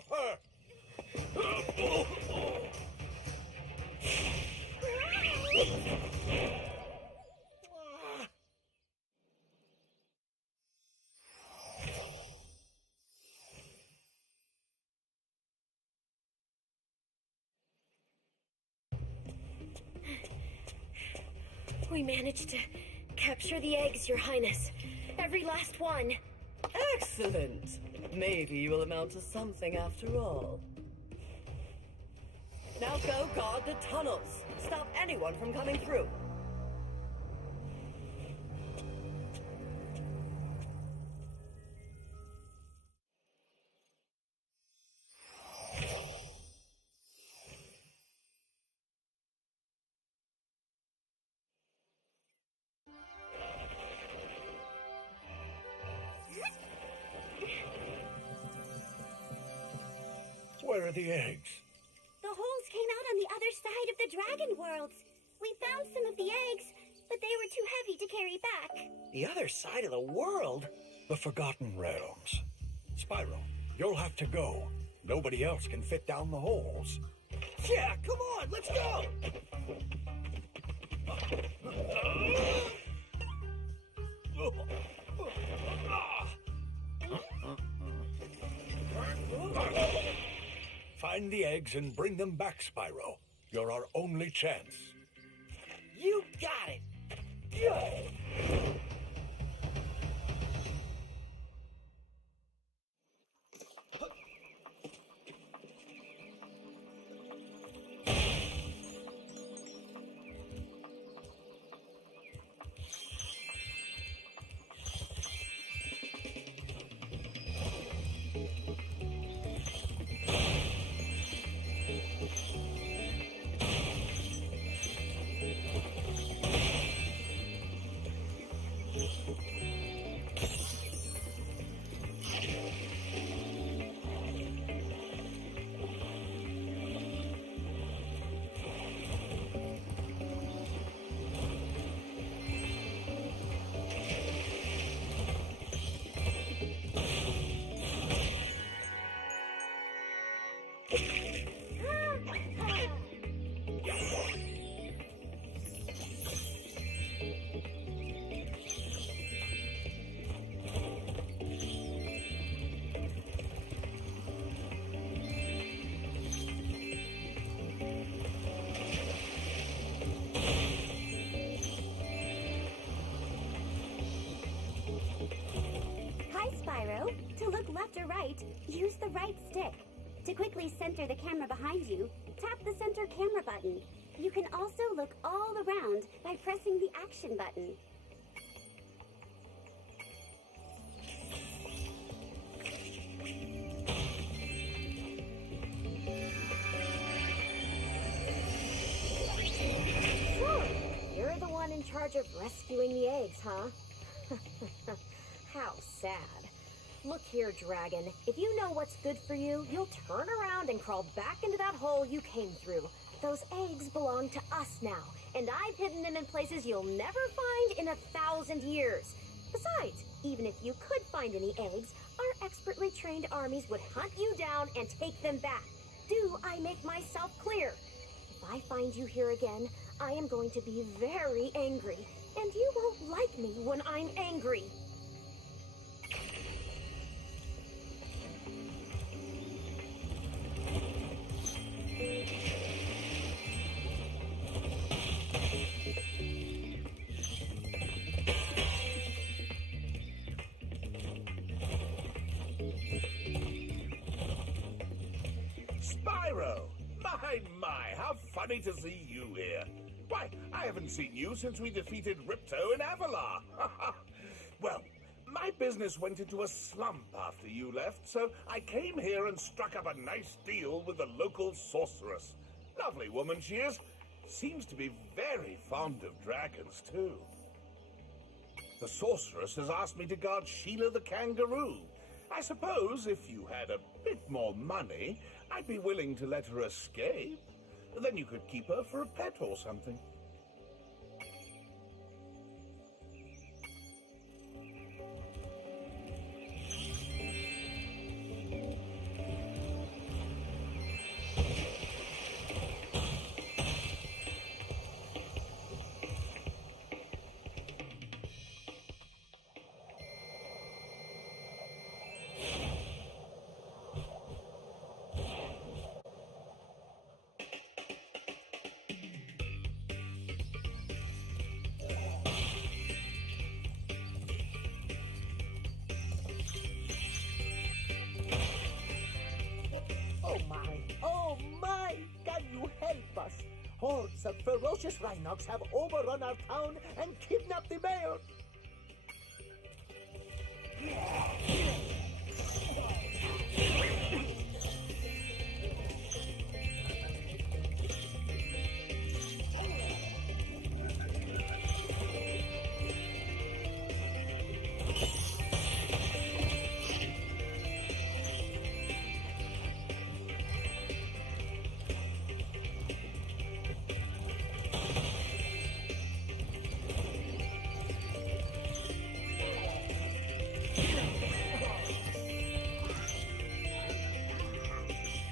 Stop her! We managed to capture the eggs, Your Highness. Every last one. Excellent. Maybe you will amount to something after all. Now go guard the tunnels. Stop anyone from coming through. Where are the eggs? The holes came out on the other side of the dragon worlds. We found some of the eggs, but they were too heavy to carry back. The other side of the world? The Forgotten Realms. Spyro, you'll have to go. Nobody else can fit down the holes. Yeah, come on, let's go! Find the eggs and bring them back, Spyro. You're our only chance. You got it! Spyro, to look left or right, use the right stick. To quickly center the camera behind you, tap the center camera button. You can also look all around by pressing the action button. So, you're the one in charge of rescuing the eggs, huh? How sad. Look here, Dragon. If you know what's good for you, you'll turn around and crawl back into that hole you came through. Those eggs belong to us now, and I've hidden them in places you'll never find in 1,000 years. Besides, even if you could find any eggs, our expertly trained armies would hunt you down and take them back. Do I make myself clear? If I find you here again, I am going to be very angry, and you won't like me when I'm angry. Spyro! My, how funny to see you here. Why, I haven't seen you since we defeated Ripto and Avalar. Well, my business went into a slump after you left, so I came here and struck up a nice deal with the local sorceress. Lovely woman she is. Seems to be very fond of dragons, too. The sorceress has asked me to guard Sheila the kangaroo. I suppose if you had a bit more money, I'd be willing to let her escape. Then you could keep her for a pet or something. Hordes of ferocious Rhinox have overrun our town and kidnapped the mayor.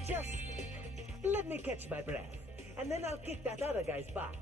Just let me catch my breath, and then I'll kick that other guy's butt.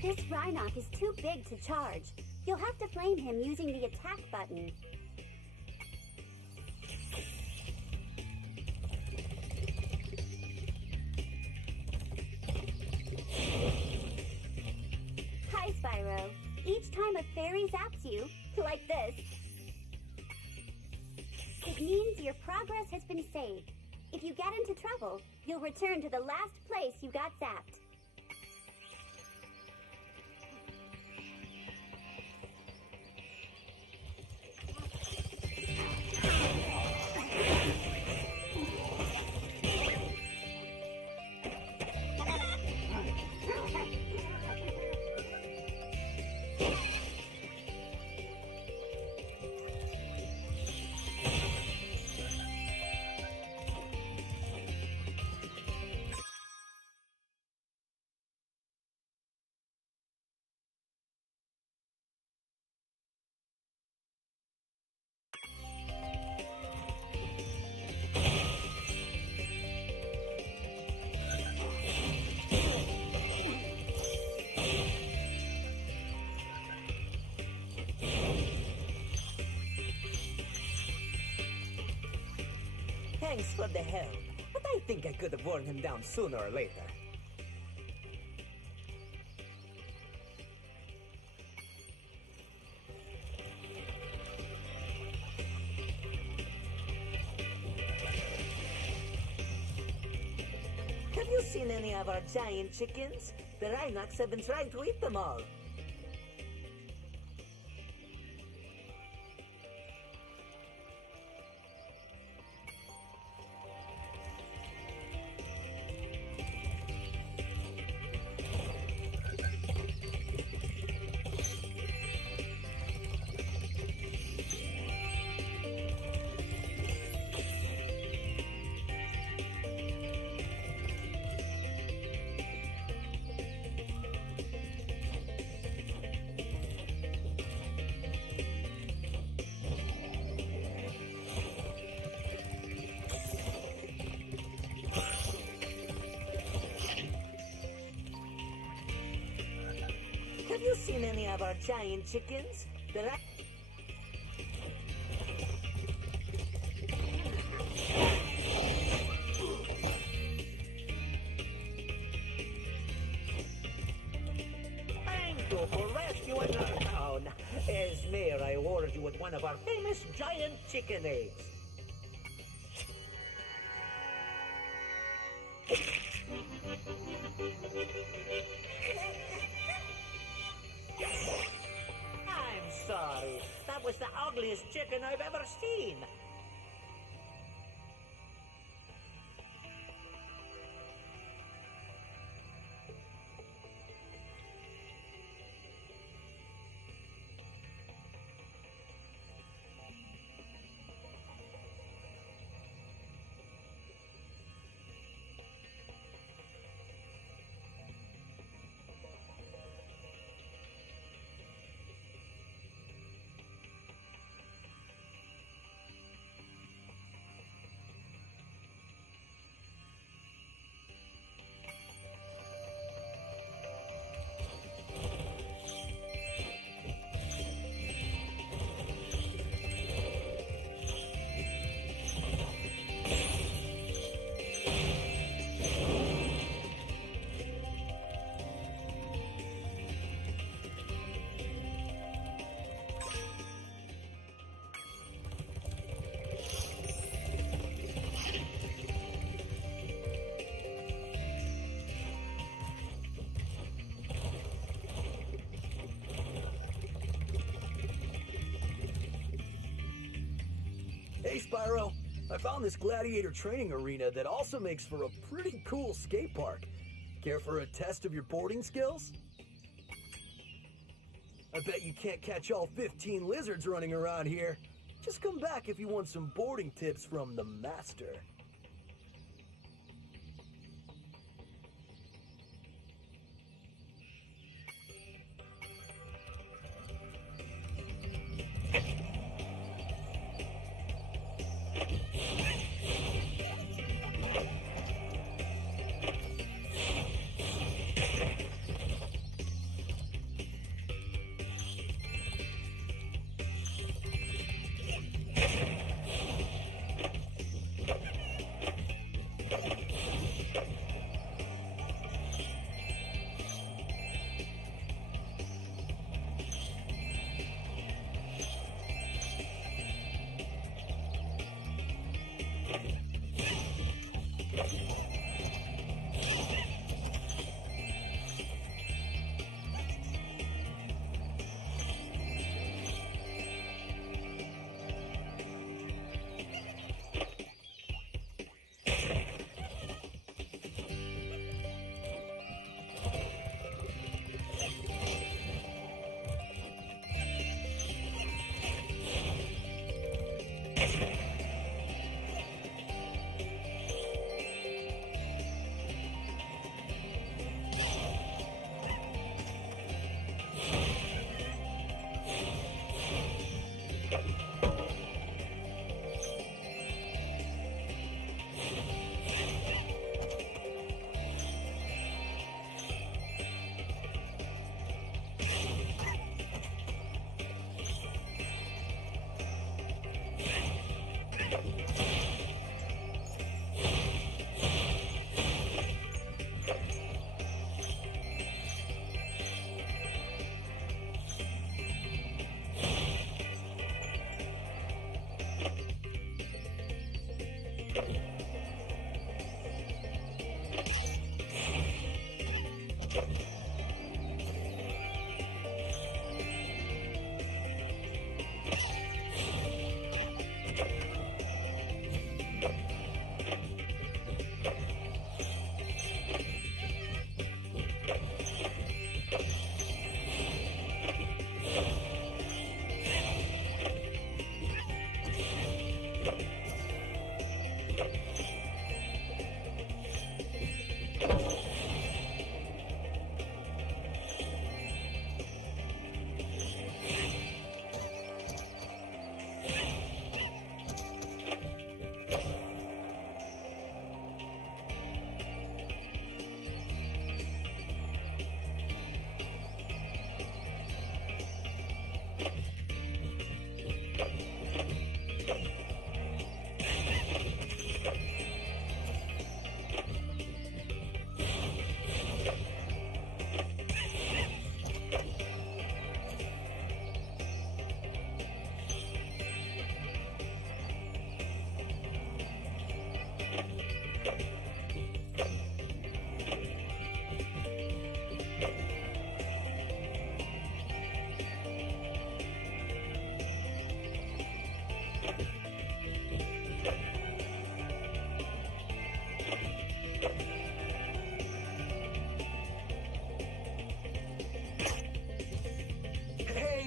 This Rhinoc is too big to charge. You'll have to flame him using the attack button. Hi, Spyro. Each time a fairy zaps you, like this, it means your progress has been saved. If you get into trouble, you'll return to the last place you got zapped. Thanks for the help. but I think I could have worn him down sooner or later. Have you seen any of our giant chickens? The Rhinox have been trying to eat them all. Have you seen any of our giant chickens? The Thank you for rescuing our town. As mayor, I award you with one of our famous giant chicken eggs. I'm sorry. That was the ugliest chicken I've ever seen. Hey Spyro, I found this gladiator training arena that also makes for a pretty cool skate park. Care for a test of your boarding skills? I bet you can't catch all 15 lizards running around here. Just come back if you want some boarding tips from the master.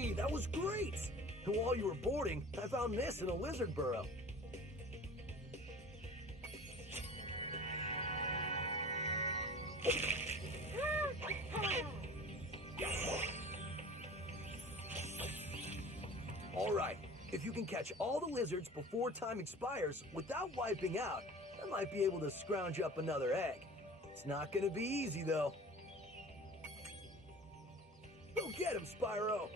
Hey, that was great! And while you were boarding, I found this in a lizard burrow. Alright, if you can catch all the lizards before time expires without wiping out, I might be able to scrounge up another egg. It's not gonna be easy, though. Go get him, Spyro!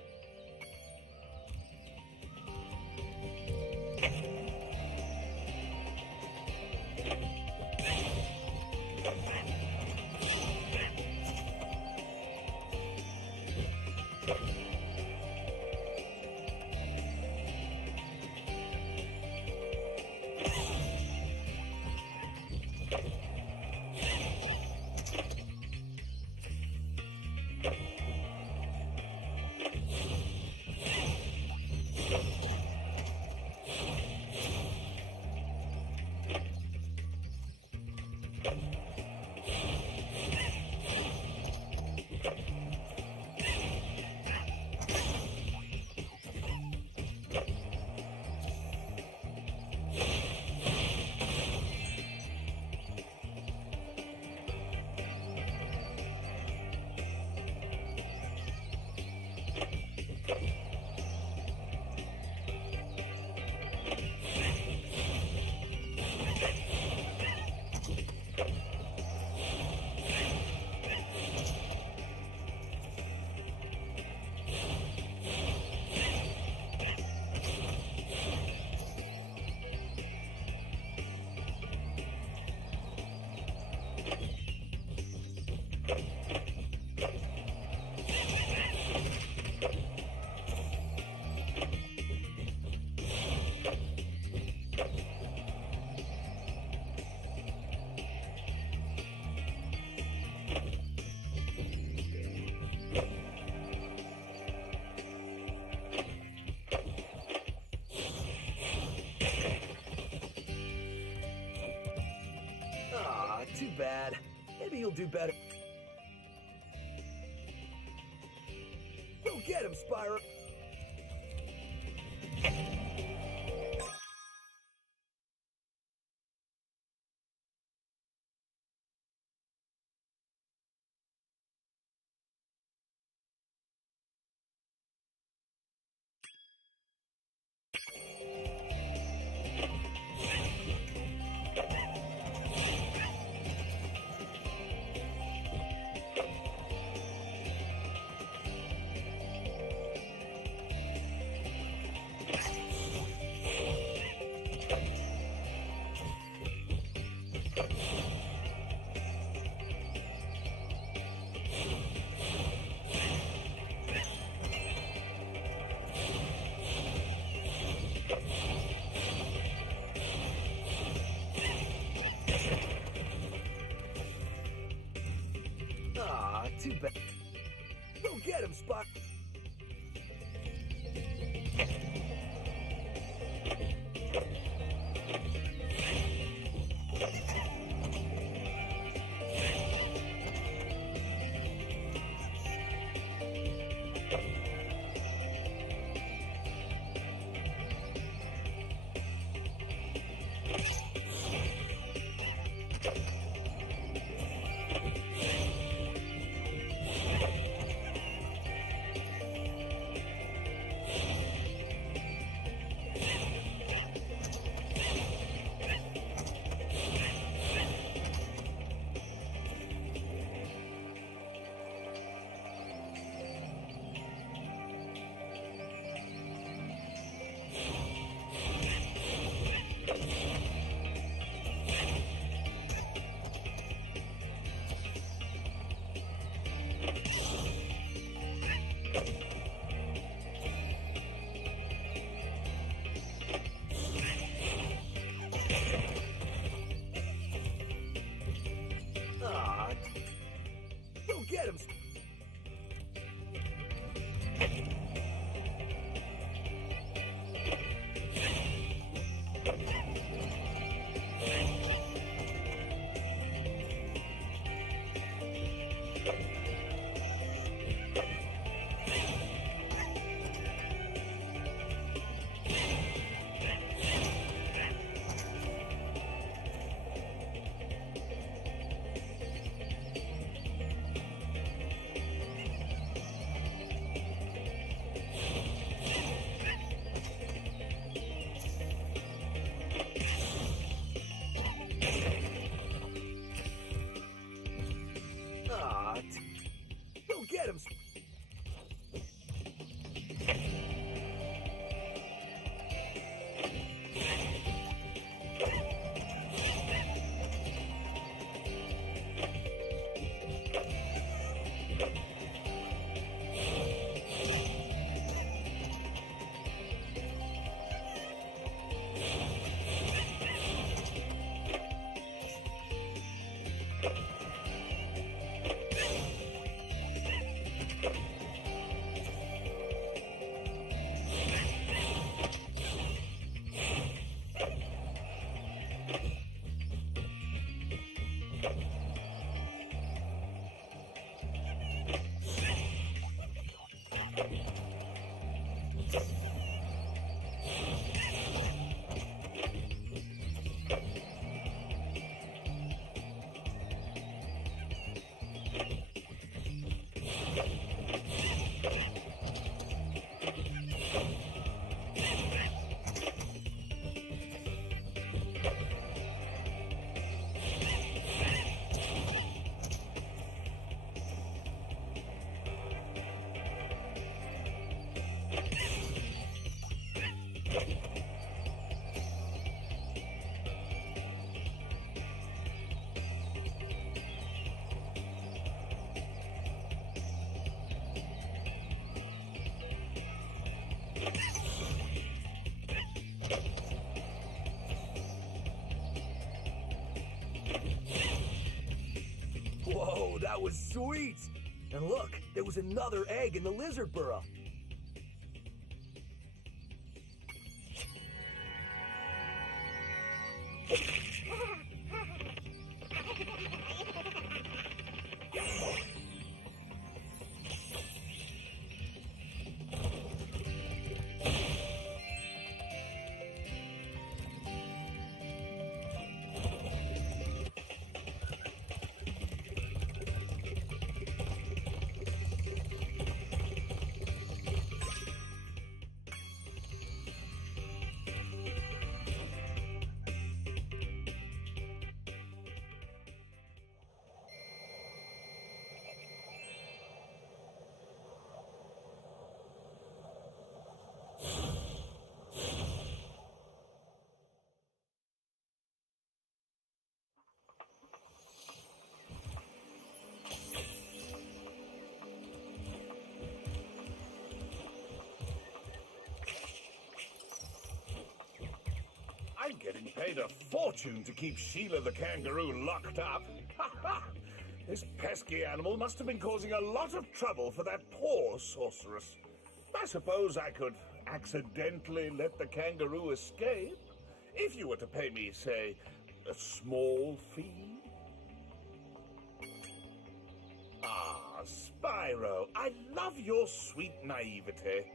Too bad. Maybe you'll do better. Go get him, Spyro! too bad. Go get him, Spot. Aw. Go get him. Aw. Go get him. Whoa, that was sweet! And look, there was another egg in the lizard burrow. I'm getting paid a fortune to keep Sheila the kangaroo locked up. Ha ha! This pesky animal must have been causing a lot of trouble for that poor sorceress. I suppose I could accidentally let the kangaroo escape, if you were to pay me, say, a small fee. Ah, Spyro, I love your sweet naivete.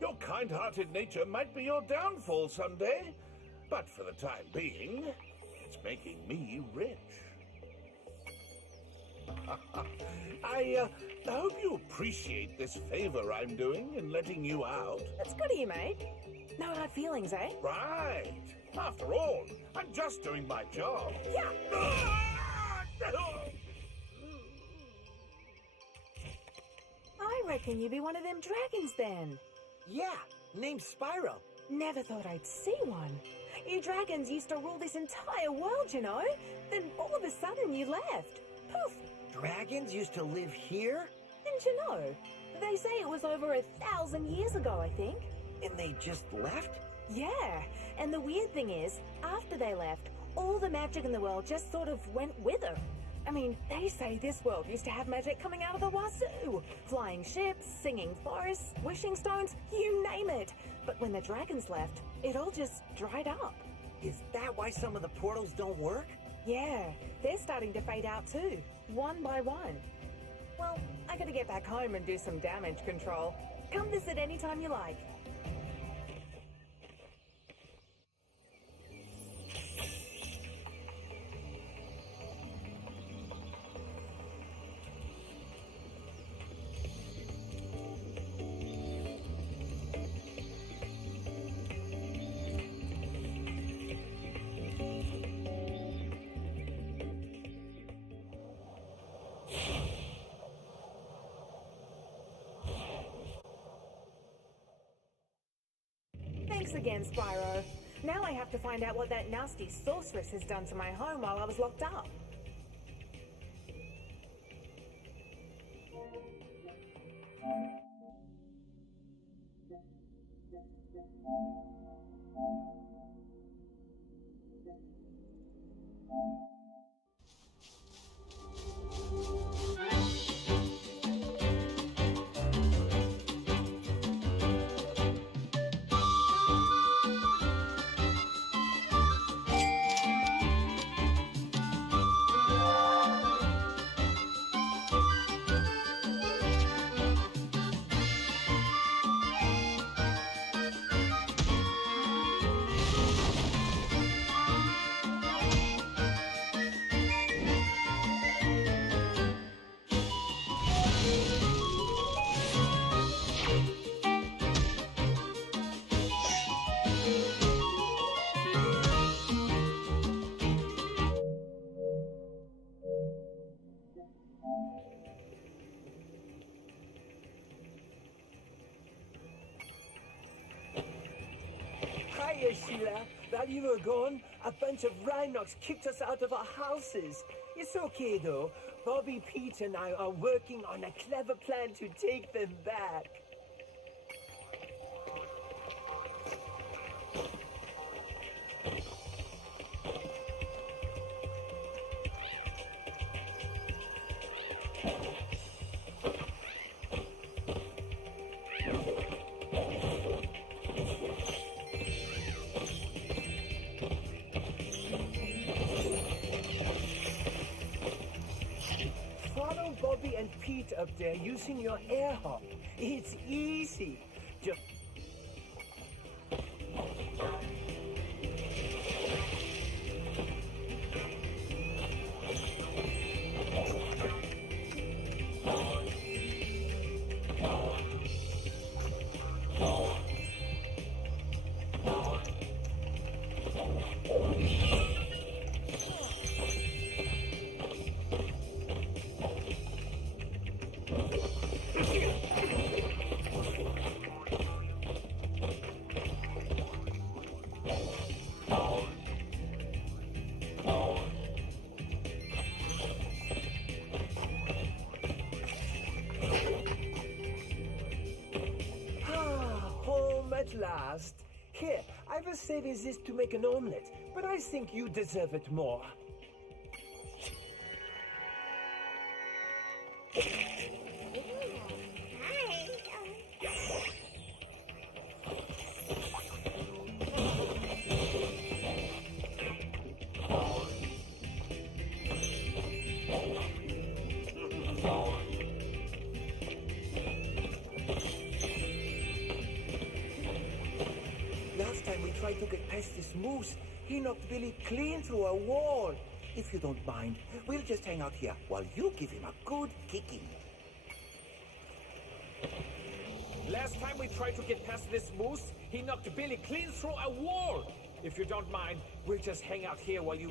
Your kind-hearted nature might be your downfall someday, but for the time being, it's making me rich. I hope you appreciate this favor I'm doing in letting you out. That's good of you, mate. No hard feelings, eh? Right. After all, I'm just doing my job. Yeah. I reckon you'd be one of them dragons then. Yeah, named Spyro. Never thought I'd see one. You dragons used to rule this entire world, you know? Then all of a sudden you left. Poof! Dragons used to live here? Didn't you know? They say it was over 1,000 years ago, I think. And they just left? Yeah, and the weird thing is, after they left, all the magic in the world just sort of went with them. I mean, they say this world used to have magic coming out of the wazoo. Flying ships, singing forests, wishing stones, you name it. But when the dragons left, it all just dried up. Is that why some of the portals don't work? Yeah, they're starting to fade out too, one by one. Well, I gotta get back home and do some damage control. Come visit anytime you like. Thanks again, Spyro. Now I have to find out what that nasty sorceress has done to my home while I was locked up. Hiya, Sheila. While you were gone, a bunch of Rhinox kicked us out of our houses. It's okay, though. Bobby, Pete, and I are working on a clever plan to take them back. Follow Bobby and Pete up there using your air hop. It's easy. Just home at last. Here, I was saving this to make an omelette, but I think you deserve it more. Last time we tried to get past this moose, he knocked Billy clean through a wall. If you don't mind, we'll just hang out here while you give him a good kicking. Last time we tried to get past this moose, he knocked Billy clean through a wall. If you don't mind, we'll just hang out here while you...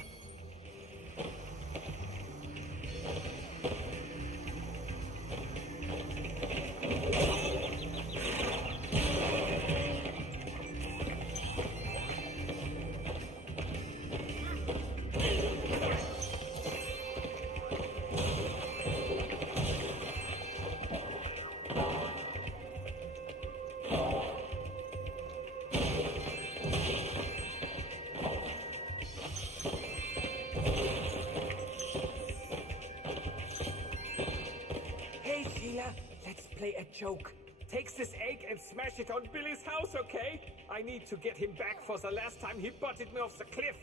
Hey, Sheila, let's play a joke. Takes this egg and smash it on Billy's house, okay? I need to get him back for the last time he butted me off the cliff.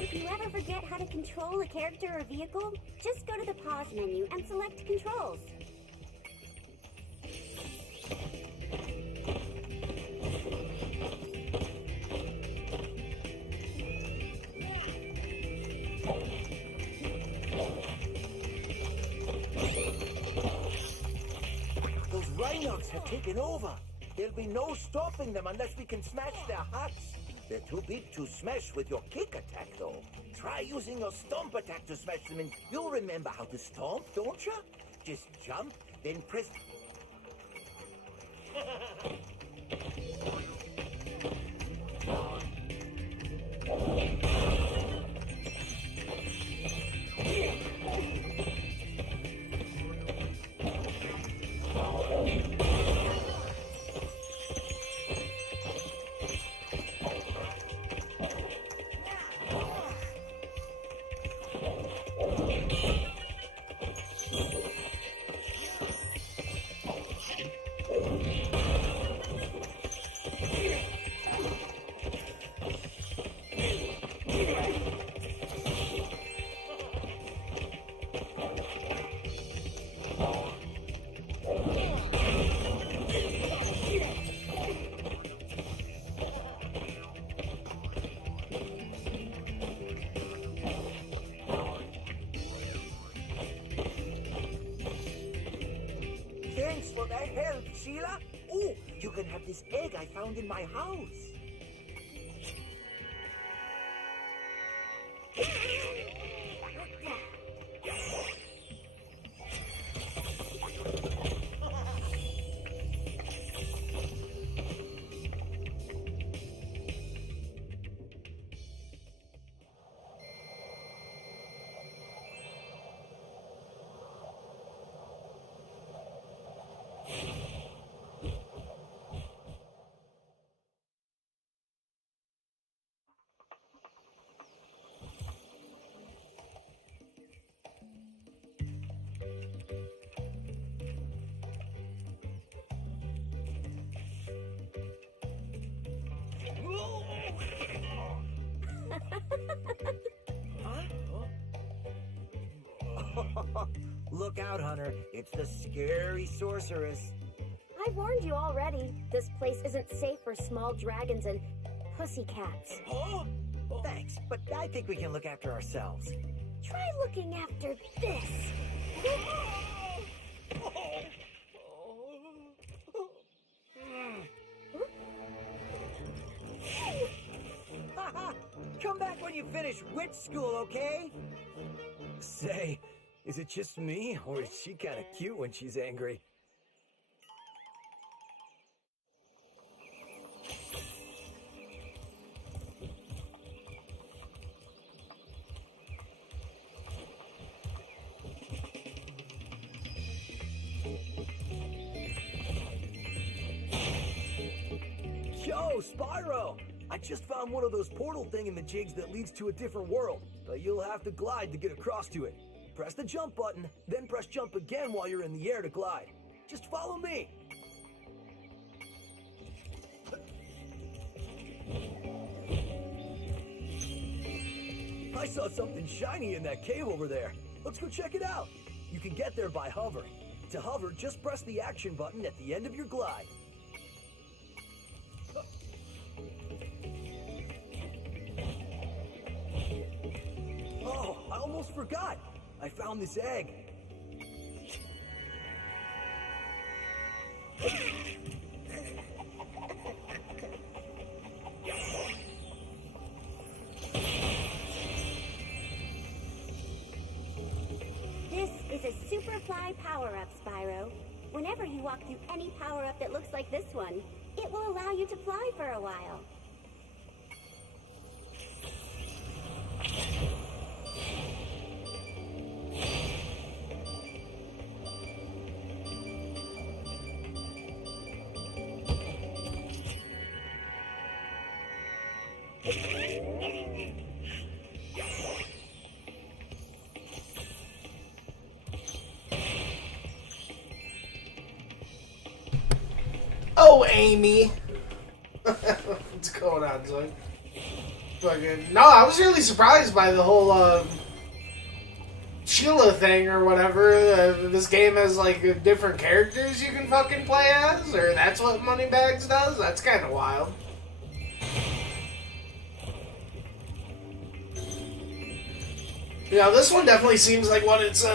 If you ever forget how to control a character or vehicle, just go to the pause menu and select controls. Those rhinos have taken over. There'll be no stopping them unless we can smash their huts. They're too big to smash with your kick attack, though. Try using your stomp attack to smash them in. You remember how to stomp, don't you? Just jump, then press... Thanks for that help, Sheila. Oh, you can have this egg I found in my house. Look out, Hunter. It's the scary sorceress. I've warned you already. This place isn't safe for small dragons and pussycats. Huh? Thanks, but I think we can look after ourselves. Try looking after this. Come back when you finish witch school, okay? Say, is it just me, or is she kind of cute when she's angry? Yo, Spyro! I just found one of those portal thingamajigs that leads to a different world, but you'll have to glide to get across to it. Press the jump button, then press jump again while you're in the air to glide. Just follow me. I saw something shiny in that cave over there. Let's go check it out. You can get there by hovering. To hover, just press the action button at the end of your glide. Oh, I almost forgot. I found this egg. This is a Superfly power-up, Spyro. Whenever you walk through any power-up that looks like this one, it will allow you to fly for a while. Oh, Amy. What's going on, son? Fucking no, I was really surprised by the whole Sheila thing or whatever. This game has like different characters you can fucking play as, or that's what Moneybags does. That's kind of wild. Yeah, this one definitely seems like what it's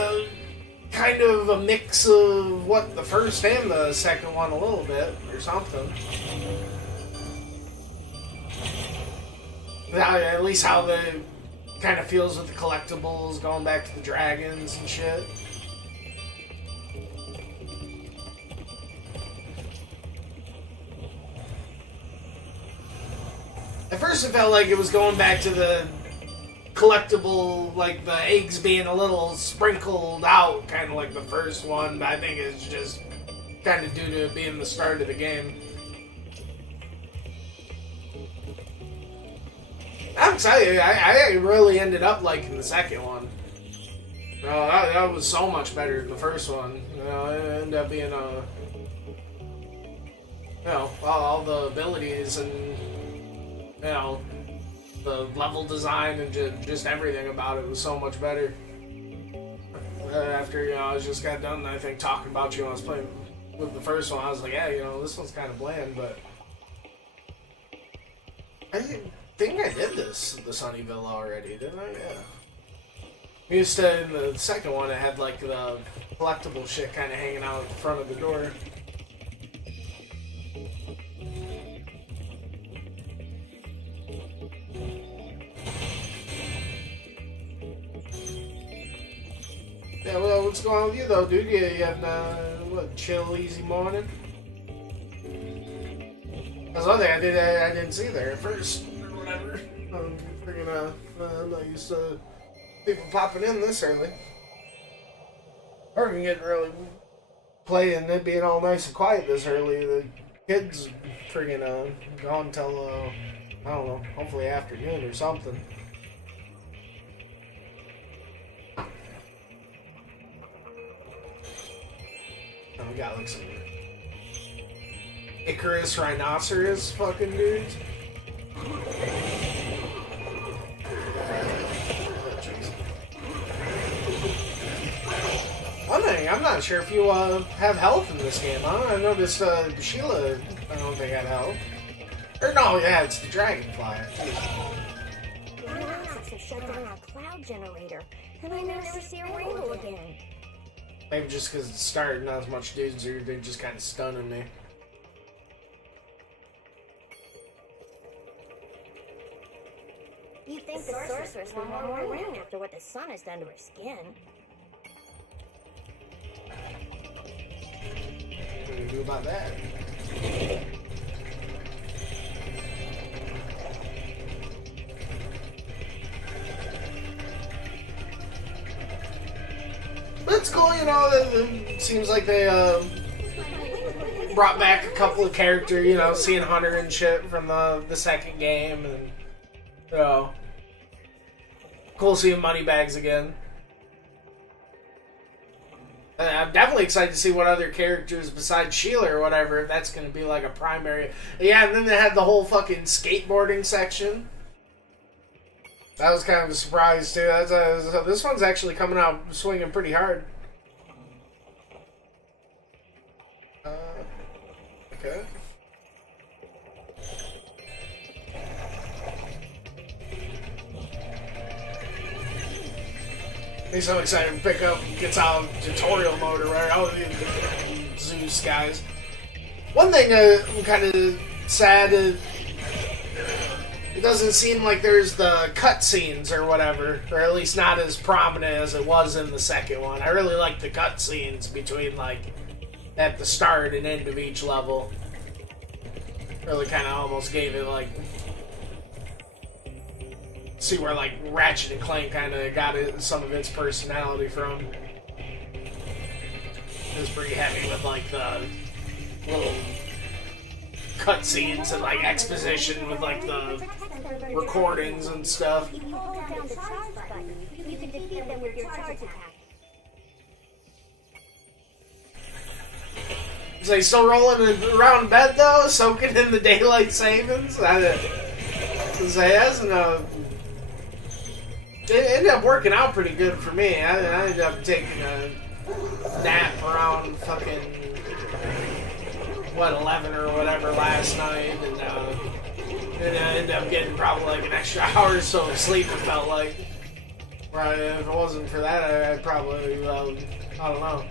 kind of a mix of what the first and the second one a little bit, or something. At least how the kind of feels with the collectibles, going back to the dragons and shit. At first it felt like it was going back to the collectible, like the eggs being a little sprinkled out, kind of like the first one, but I think it's just kind of due to it being the start of the game. I'm telling you, I really ended up liking the second one. That was so much better than the first one. It ended up being all the abilities and the level design and just everything about it was so much better. After I just got done, I think, talking about you when I was playing with the first one, I was like, yeah, this one's kind of bland, but I think I did the Sunnyville already, didn't I? Yeah. We used to, in the second one, it had like the collectible shit kind of hanging out at the front of the door. Yeah, well, what's going on with you though, dude? You having what, chill, easy morning? That's one thing I didn't see there at first, or whatever. I'm not used to people popping in this early. Or even getting really playing, it being all nice and quiet this early. The kids friggin' gone till I don't know, hopefully afternoon or something. And we got like some Icarus rhinoceros fucking dudes. I'm not sure if you have health in this game, huh? I noticed Sheila, I don't think had health. Or no, yeah, it's the dragonfly. To shut down our cloud generator, and I may never see a rainbow again. Maybe just because it started, not as much dudes, or they're just kind of stunning me. You think the sorceress will want more rain after what the sun has done to her skin? What do you do about that? But it's cool, you know, it seems like they brought back a couple of characters, you know, seeing Hunter and shit from the second game, and, you know, cool seeing Moneybags again. And I'm definitely excited to see what other characters besides Sheila or whatever, if that's going to be like a primary. Yeah, and then they had the whole fucking skateboarding section. That was kind of a surprise, too. This one's actually coming out swinging pretty hard. Okay. At least I'm excited to pick up Guitar tutorial mode or whatever. Oh, Zeus, guys. One thing I'm kind of sad is it doesn't seem like there's the cutscenes or whatever, or at least not as prominent as it was in the second one. I really like the cutscenes between, like, at the start and end of each level. Really kind of almost gave it, like, see where, like, Ratchet and Clank kind of got some of its personality from. It was pretty heavy with, like, the little cutscenes and, like, exposition with, like, the recordings and stuff. If you hold down the charge button, you can defeat them with your charge attack. Is he still rolling around bed though, soaking in the daylight savings? It ended up working out pretty good for me. I ended up taking a nap around fucking 11 or whatever last night, and I ended up getting probably like an extra hour or so of sleep. It felt like. Right, if it wasn't for that, I'd probably I don't know.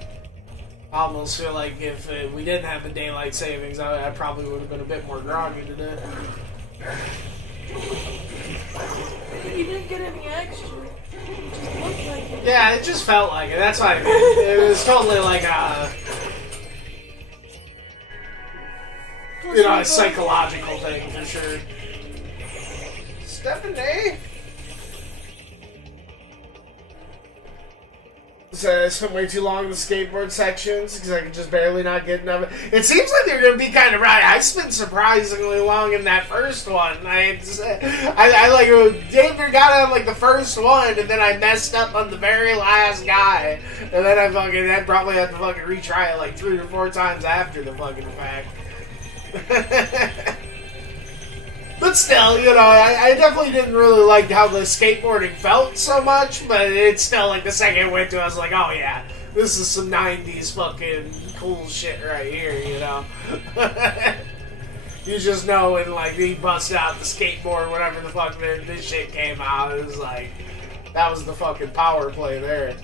I almost feel like if we didn't have the daylight savings, I probably would have been a bit more groggy today. You didn't get any extra. Yeah, it just felt like it. That's why it was totally like a psychological thing for sure. Stephanie? So I spent way too long in the skateboard sections because I could just barely not get enough. It seems like they're going to be kind of right. I spent surprisingly long in that first one. I like David got on like the first one, and then I messed up on the very last guy, and then I probably had to fucking retry it like 3 or 4 times after the fucking fact. But still, I definitely didn't really like how the skateboarding felt so much, but it's still, like, the second I went to it, I was like, oh yeah, this is some 90s fucking cool shit right here, you know? You just know when, like, he busted out the skateboard, whatever the fuck this shit came out, it was like, that was the fucking power play there.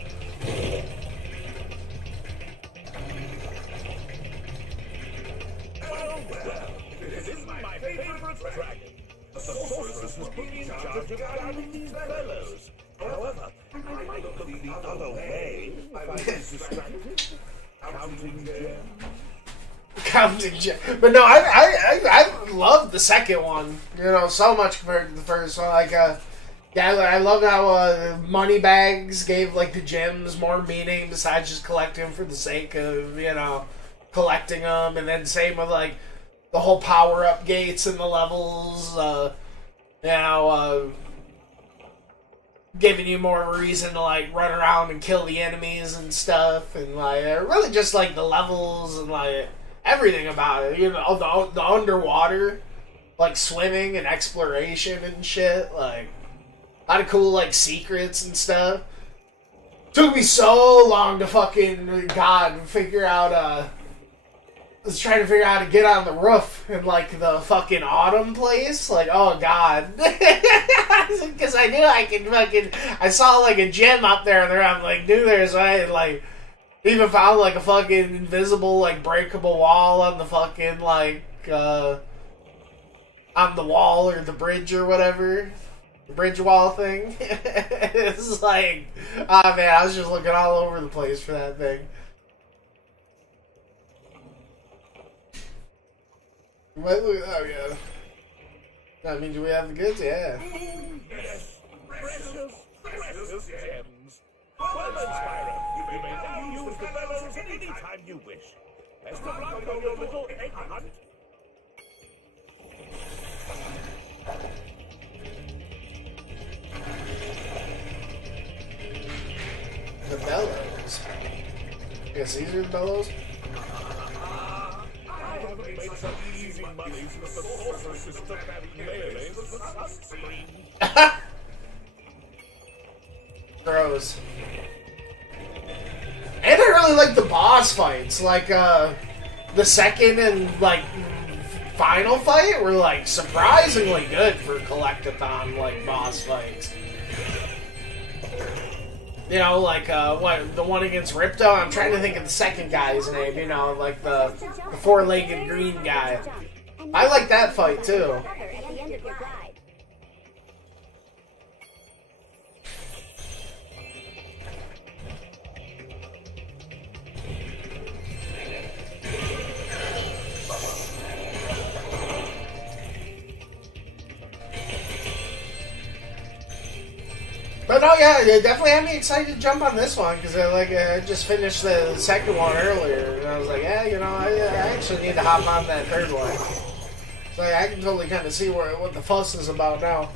The sorceress was put in charge of guarding these fellows. However, I might look the other way if I was distracted. Counting gems. But no, I loved the second one, so much compared to the first one. Like, I love how Moneybags gave, like, the gems more meaning besides just collecting them for the sake of, collecting them. And then same with, like, the whole power-up gates and the levels, giving you more reason to, like, run around and kill the enemies and stuff, and, like, really just, like, the levels and, like, everything about it, the underwater, like, swimming and exploration and shit, like, a lot of cool, like, secrets and stuff. Took me so long to fucking figure out. I was trying to figure out how to get on the roof in like the fucking autumn place. Like, oh god, because I knew I could fucking. I saw like a gym up there, and I'm like, knew there's like. Even found like a fucking invisible like breakable wall on the fucking like on the wall or the bridge or whatever. The bridge wall thing. It's like, oh man, I was just looking all over the place for that thing. Oh yeah. I mean, do we have the goods? Yeah. Precious gems. Well then, Spyro, you may now use the bellows anytime you wish. Best of luck on your little egg hunt. The bellows. I guess these are the bellows? I haven't made such easy money since the sorcerer system had mayonnaise as the sunscreen. Gross. And I really like the boss fights. Like, the second and, like, final fight were, like, surprisingly good for Collectathon, like, boss fights. You know, like, the one against Ripto? I'm trying to think of the second guy's name, you know, like the four-legged green guy. I like that fight, too. But no, yeah, it definitely had me excited to jump on this one because I just finished the second one earlier, and I was like, yeah, you know, I actually need to hop on that third one. So yeah, I can totally kind of see what the fuss is about now.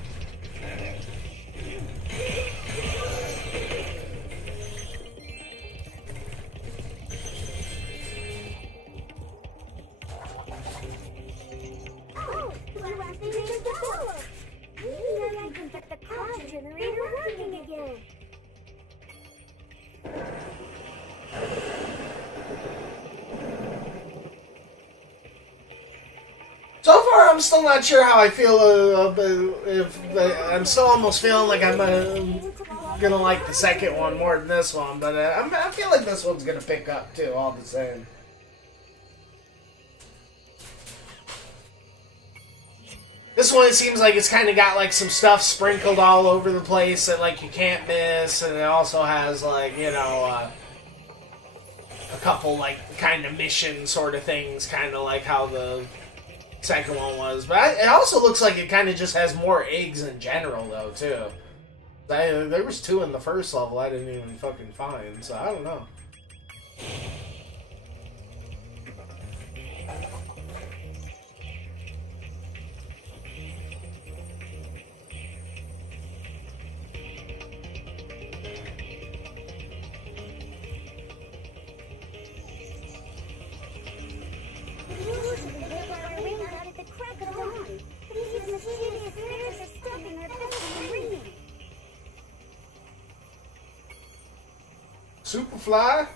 So far, I'm still not sure how I feel. I'm still almost feeling like I'm gonna like the second one more than this one, but I feel like this one's gonna pick up too, all the same. This one, it seems like it's kind of got like some stuff sprinkled all over the place that like you can't miss, and it also has like, you know, a couple like kind of mission sort of things, kind of like how the second one was. But it also looks like it kind of just has more eggs in general though too. There was 2 in the first level I didn't even fucking find, so I don't know. Superfly?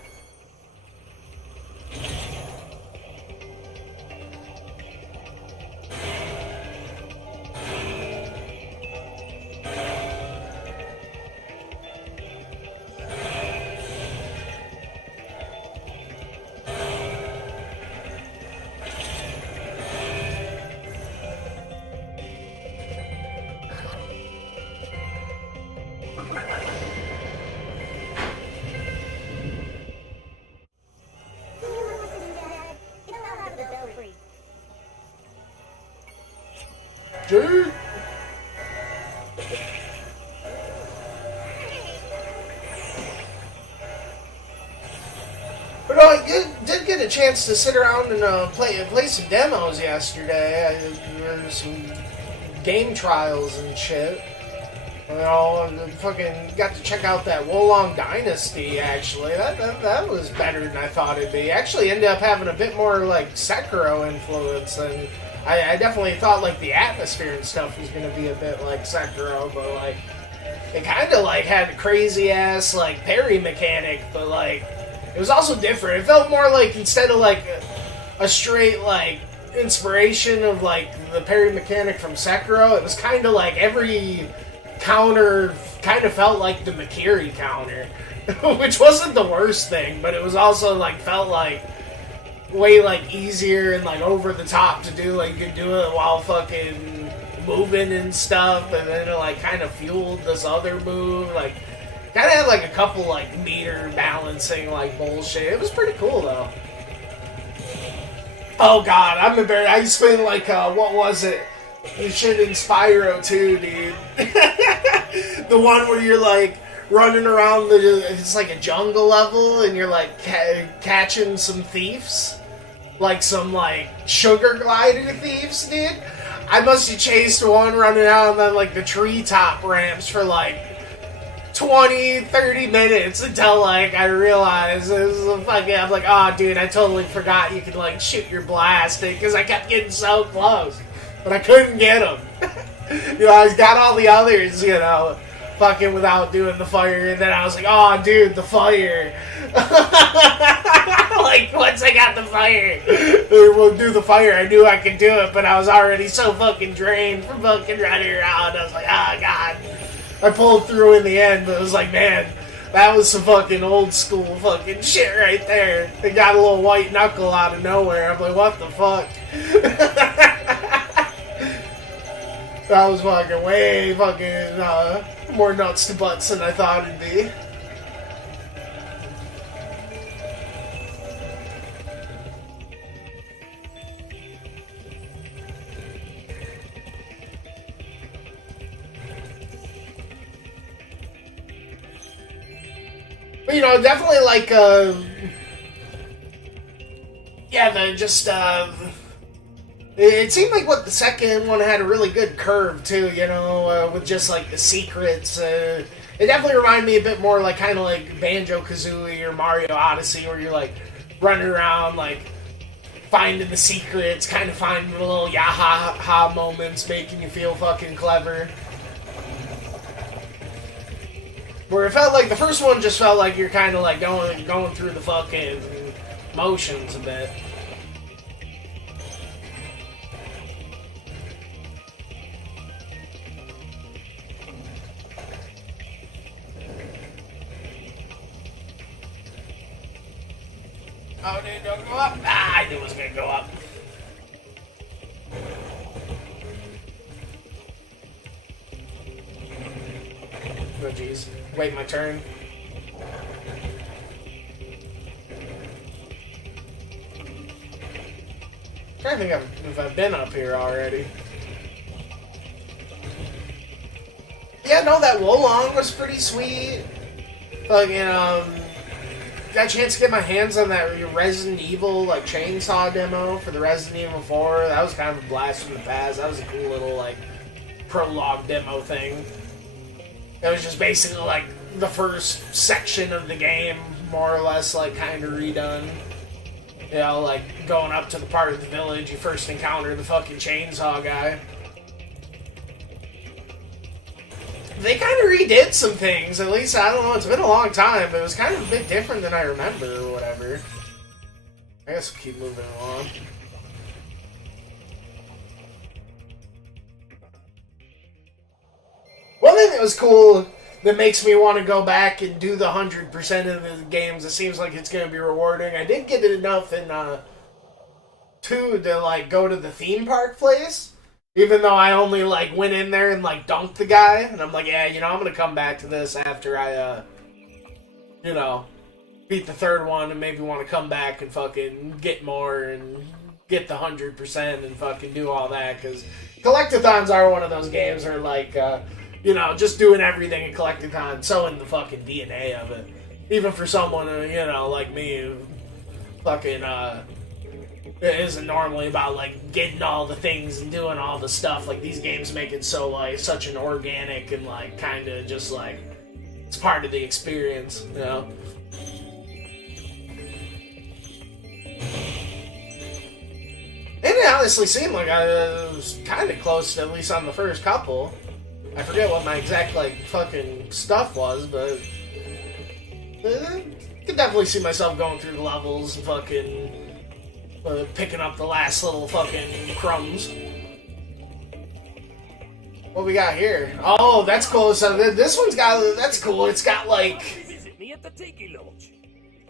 Dude. But I did get a chance to sit around and play some demos yesterday. There were some game trials and shit. You know, I fucking got to check out that Wolong Dynasty, actually. That was better than I thought it'd be. Actually ended up having a bit more, like, Sekiro influence, and I definitely thought, like, the atmosphere and stuff was going to be a bit like Sekiro, but, like, it kind of like had a crazy ass like parry mechanic, but like it was also different. It felt more like instead of like a straight like inspiration of like the parry mechanic from Sekiro, it was kind of like every counter kind of felt like the Makiri counter, which wasn't the worst thing, but it was also like felt like way like easier and like over the top to do. Like you could do it while fucking moving and stuff, and then it like kind of fueled this other move. Like kind of had like a couple like meter balancing like bullshit. It was pretty cool though. Oh god, I'm embarrassed. I spent like what was it? The shit in Spyro 2, dude. The one where you're like running around it's like a jungle level and you're like catching some thieves. Like some like sugar glider thieves, dude. I must have chased one running out on like the treetop ramps for like 20, 30 minutes until like I realized it was a fucking, I'm like, oh dude, I totally forgot you could like shoot your blast because I kept getting so close. But I couldn't get him. You know, I got all the others, you know, fucking without doing the fire, and then I was like, oh, dude, the fire. Like, once I got the fire, we'll do the fire, I knew I could do it, but I was already so fucking drained from fucking running around. I was like, oh, God. I pulled through in the end, but it was like, man, that was some fucking old school fucking shit right there. They got a little white knuckle out of nowhere. I'm like, what the fuck? That was fucking way fucking more nuts to butts than I thought it'd be. But, you know, definitely like, yeah, it seemed like the second one had a really good curve too, you know, with just like the secrets. It definitely reminded me a bit more like kind of like Banjo-Kazooie or Mario Odyssey, where you're like running around like finding the secrets, kind of finding the little yaha moments, making you feel fucking clever. Where it felt like the first one just felt like you're kind of like going through the fucking motions a bit. Oh, dude, don't go up. Ah, I knew it was gonna go up. Oh, jeez. Wait my turn. I'm trying to think if I've been up here already. Yeah, no, that Wolong was pretty sweet. Fucking, got a chance to get my hands on that Resident Evil, like, chainsaw demo for the Resident Evil 4. That was kind of a blast from the past. That was a cool little, like, prologue demo thing. It was just basically, like, the first section of the game, more or less, like, kind of redone. You know, like, going up to the part of the village, you first encounter the fucking chainsaw guy. They kind of redid some things, at least, I don't know, it's been a long time, but it was kind of a bit different than I remember, or whatever. I guess we'll keep moving along. One thing that was cool that makes me want to go back and do the 100% of the games, it seems like it's going to be rewarding. I did get enough in 2 to, like, go to the theme park place. Even though I only, like, went in there and, like, dunked the guy. And I'm like, yeah, you know, I'm going to come back to this after I, you know, beat the third one and maybe want to come back and fucking get more and get the 100% and fucking do all that. Because Collectathons are one of those games where, like, you know, just doing everything in Collectathon, so in the fucking DNA of it. Even for someone, you know, like me, who fucking, it isn't normally about, like, getting all the things and doing all the stuff. Like, these games make it so, like, such an organic and, like, kind of just, like, it's part of the experience, you know? And it honestly seemed like I was kind of close, at least on the first couple. I forget what my exact, like, fucking stuff was, but... I could definitely see myself going through the levels and fucking... picking up the last little fucking crumbs. What we got here? Oh, that's cool. So this one's got... That's cool. It's got, like... Visit me at the Tiki Lodge.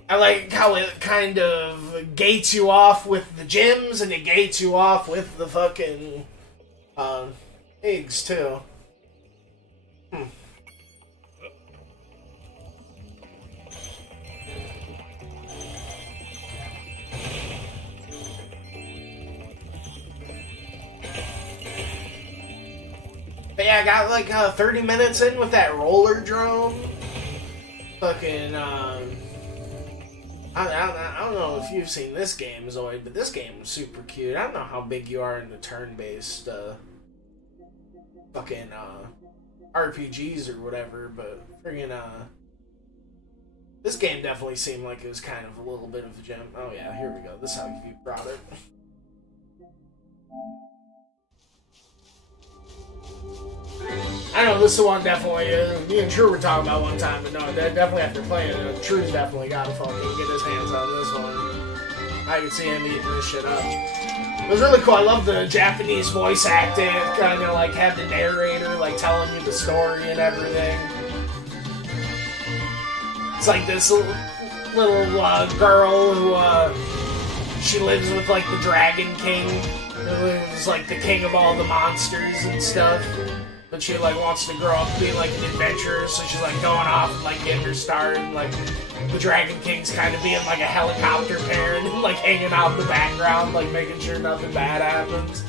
I like how it kind of gates you off with the gyms, and it gates you off with the fucking eggs too. But yeah, I got like 30 minutes in with that roller drone. Fucking I don't know if you've seen this game, Zoid, but this game was super cute. I don't know how big you are in the turn-based fucking RPGs or whatever, but friggin' this game definitely seemed like it was kind of a little bit of a gem. Oh yeah, here we go. This is how you brought it. I know this is the one definitely, me and True were talking about one time, but no, definitely after playing it, True's definitely got to fucking get his hands on this one. I can see him eating this shit up. It was really cool. I love the Japanese voice acting, kind of like have the narrator like telling you the story and everything. It's like this little girl who, she lives with like the Dragon King, who's like the king of all the monsters and stuff. But she, like, wants to grow up being, like, an adventurer, so she's, like, going off and, like, getting her start, and, like, the Dragon King's kind of being, like, a helicopter parent, and, like, hanging out in the background, like, making sure nothing bad happens.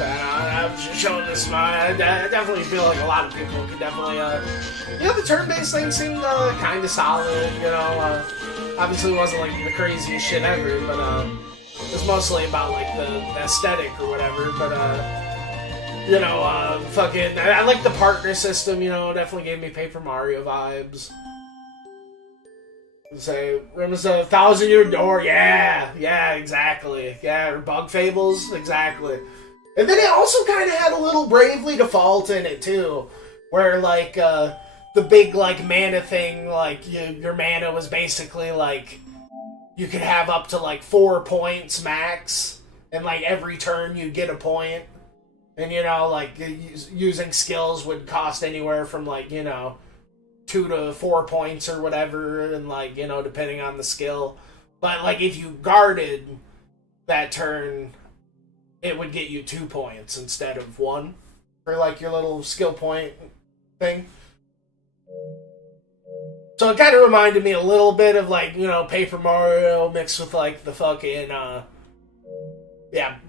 I'm just showing this. I definitely feel like a lot of people could definitely, the turn-based thing seemed kind of solid. You know, obviously it wasn't like the craziest shit ever, but it was mostly about like the aesthetic or whatever. But fucking, I like the partner system. You know, definitely gave me Paper Mario vibes. Say, Rim's a 1,000-year door. Yeah, exactly. Yeah, or Bug Fables, exactly. And then it also kind of had a little Bravely Default in it, too. Where, like, the big, like, mana thing, like, your mana was basically, like, you could have up to, like, 4 points max. And, like, every turn you get a point. And, you know, like, using skills would cost anywhere from, like, 2 to 4 points or whatever. And, like, depending on the skill. But, like, if you guarded that turn, it would get you 2 points instead of 1 for like your little skill point thing. So it kind of reminded me a little bit of like, Paper Mario mixed with like the fucking,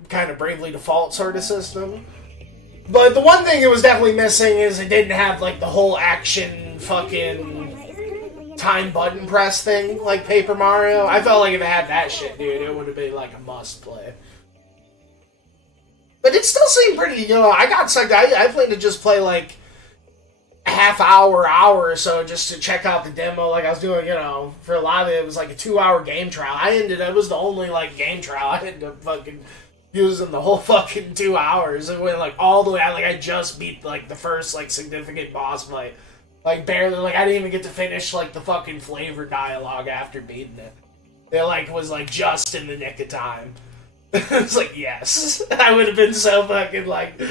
kind of Bravely Default sort of system. But the one thing it was definitely missing is it didn't have like the whole action fucking time button press thing like Paper Mario. I felt like if it had that shit, dude, it would have been like a must play. But it still seemed pretty, I got sucked. I planned to just play, like, a half hour or so just to check out the demo like I was doing, for a lot of it was like a 2-hour game trial. It was the only, like, game trial I ended up fucking using the whole fucking 2 hours. It went, like, all the way out. Like, I just beat, like, the first, like, significant boss fight. Like, barely, like, I didn't even get to finish, like, the fucking flavor dialogue after beating it. It, like, was, like, just in the nick of time. It's like, yes. I would have been so fucking, like,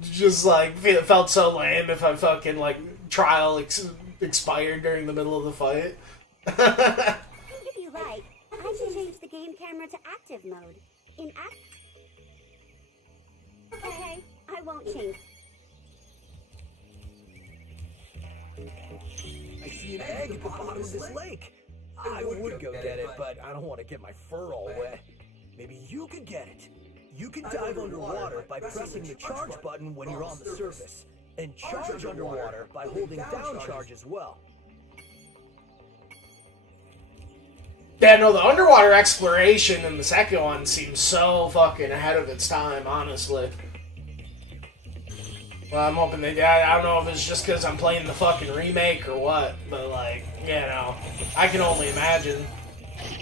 just, like, felt so lame if I fucking, like, trial expired during the middle of the fight. If you like, I should change the game camera to active mode. Okay, I won't change. I see an egg at the bottom of this lake. I would go get it, but I don't want to get my fur all wet. Maybe you could get it. You can dive underwater by pressing the charge button when you're on the surface, and charge underwater by holding down charge as well. Yeah, no, the underwater exploration in the second one seems so fucking ahead of its time, honestly. Well, I'm hoping they. I don't know if it's just because I'm playing the fucking remake or what, but like, you know, I can only imagine.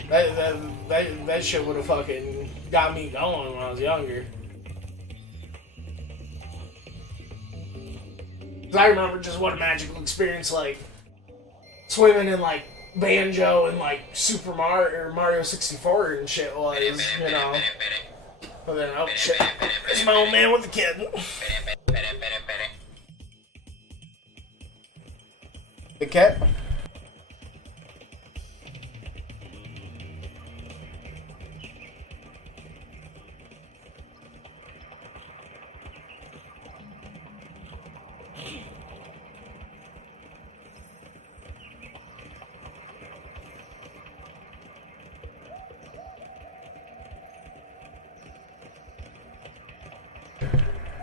That shit would have fucking got me going when I was younger. 'Cause I remember just what a magical experience like swimming in like Banjo and like Super Mario or Mario 64 and shit was, you know. But then, oh shit, it's my old man with the kid. The cat?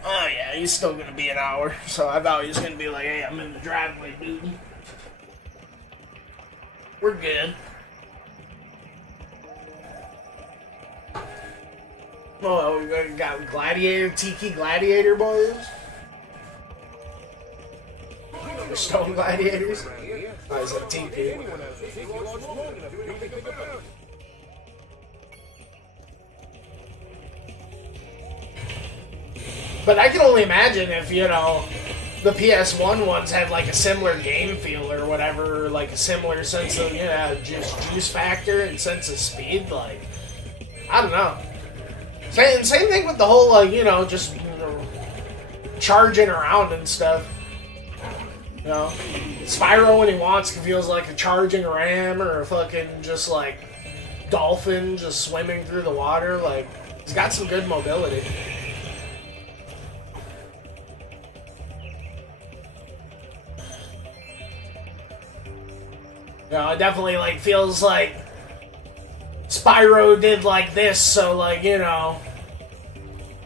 Oh yeah, he's still gonna be an hour, so I thought he was gonna be like, hey, I'm in the driveway, dude. We're good. Oh, we got Gladiator, Tiki Gladiator boys. The Stone Gladiators. Oh, is that Tiki? But I can only imagine if, you know, the PS1 ones had like a similar game feel or whatever, like a similar sense of, you know, just juice factor and sense of speed. Like, I don't know. Same thing with the whole, like, you know, just charging around and stuff. You know, Spyro when he wants feels like a charging ram or a fucking just like dolphin just swimming through the water. Like, he's got some good mobility. You know, it definitely like feels like Spyro did like this, so like, you know,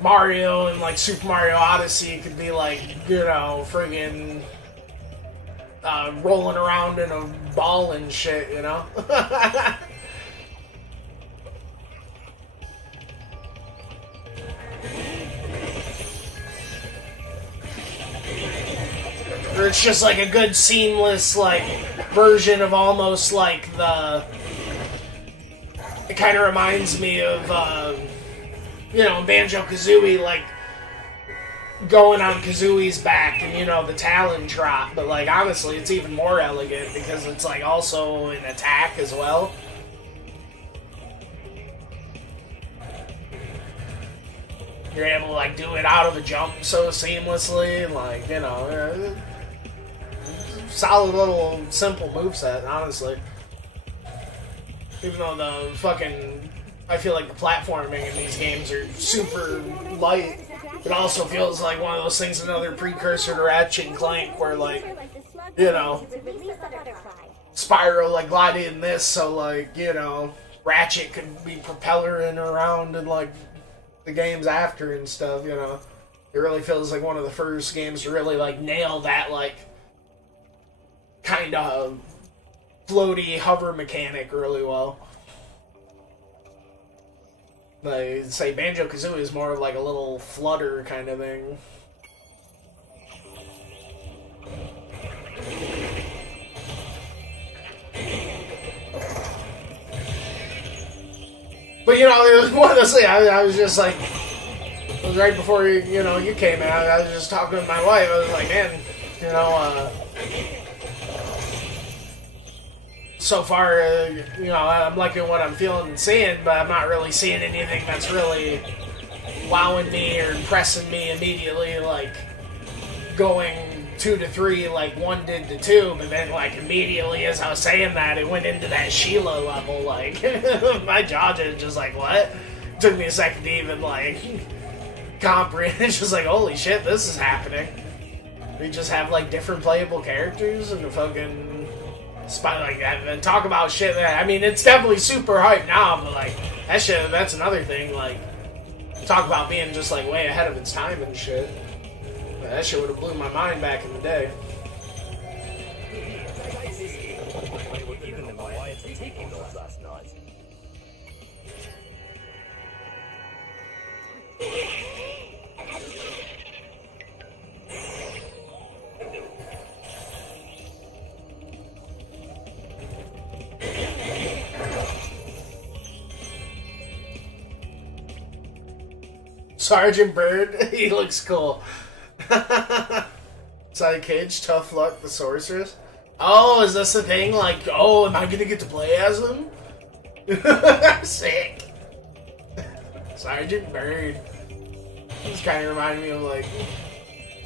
Mario and like Super Mario Odyssey could be like, you know, friggin' rolling around in a ball and shit, you know? Or it's just like a good seamless like version of almost like the... It kind of reminds me of, you know, Banjo-Kazooie, like, going on Kazooie's back and, you know, the Talon drop. But, like, honestly, it's even more elegant because it's, like, also an attack as well. You're able to, like, do it out of a jump so seamlessly. Like, you know, solid little simple moveset, honestly. Even though the fucking... I feel like the platforming in these games are super light. It also feels like one of those things, another precursor to Ratchet and Clank, where, like, you know, Spyro, like, glided in this, so, like, you know, Ratchet could be propellering around in, like, the games after and stuff, you know. It really feels like one of the first games to really, like, nail that, like, kind of floaty hover mechanic really well. Like, say Banjo-Kazooie is more of like a little flutter kind of thing. But, you know, it was one of those things, I was just like, it was right before, you know, you came out, I was just talking with my wife, I was like, man, you know, so far, you know, I'm liking what I'm feeling and seeing, but I'm not really seeing anything that's really wowing me or impressing me immediately, like, going 2 to 3 like 1 did to 2, but then, like, immediately as I was saying that, it went into that Sheila level, like, my jaw just like, what? It took me a second to even, like, comprehend. It's just like, holy shit, this is happening. We just have, like, different playable characters and the fucking... like that, and talk about shit that, I mean, it's definitely super hype now, but like, that shit, that's another thing, like, talk about being just like way ahead of its time and shit. That shit would have blew my mind back in the day. Sergeant Bird, he looks cool. Side Cage, Tough Luck, the Sorceress. Oh, is this the thing? Like, oh, am I gonna get to play as him? Sick. Sergeant Bird. This kind of reminded me of, like,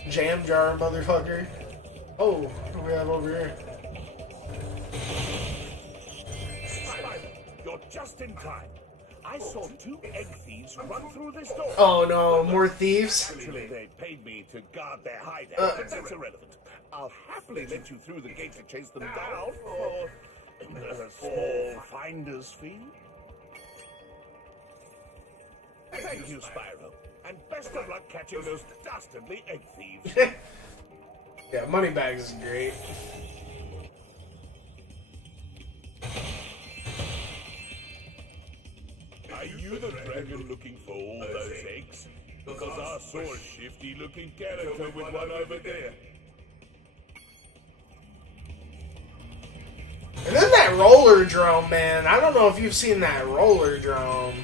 Jam Jar motherfucker. Oh, what do we have over here? Spyro, you're just in time. I saw 2 egg thieves run through this door. Oh no, more thieves? Actually, they paid me to guard their hideout, but that's irrelevant. I'll happily let you through the gate to chase them down for a small finder's fee. Thank you, Spyro. And best of luck catching those dastardly egg thieves. Yeah, Moneybags is great. Are you the dragon looking for all those eggs? Because I saw a shifty-looking character with one over there. And then that roller drone, man. I don't know if you've seen that roller drone,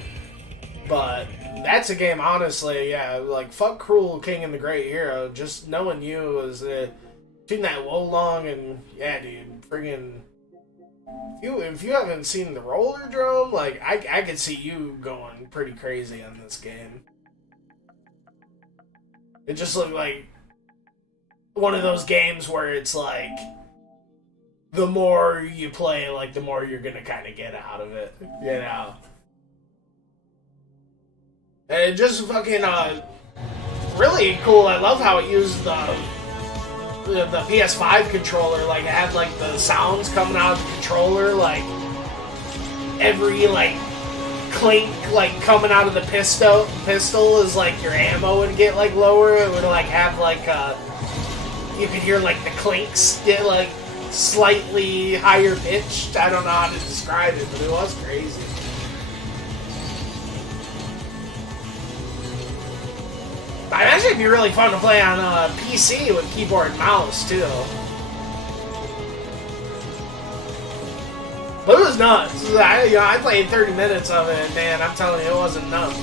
but that's a game, honestly, yeah, like, fuck Cruel King and the Great Hero. Just knowing you is between that Wolong and, yeah, dude, friggin', if you haven't seen the roller drone, like, I could see you going pretty crazy on this game. It just looked like one of those games where it's like, the more you play, like, the more you're gonna kind of get out of it, you know? And just fucking, really cool. I love how it used the PS5 controller, like, it had, like, the sounds coming out of the controller, like, every, like, clink, like, coming out of the pistol is, like, your ammo would get, like, lower. It would, like, have, like, you could hear, like, the clinks get, like, slightly higher pitched. I don't know how to describe it, but it was crazy. I imagine it'd be really fun to play on a PC with keyboard and mouse, too. But it was nuts. I played 30 minutes of it, and man, I'm telling you, it wasn't nuts.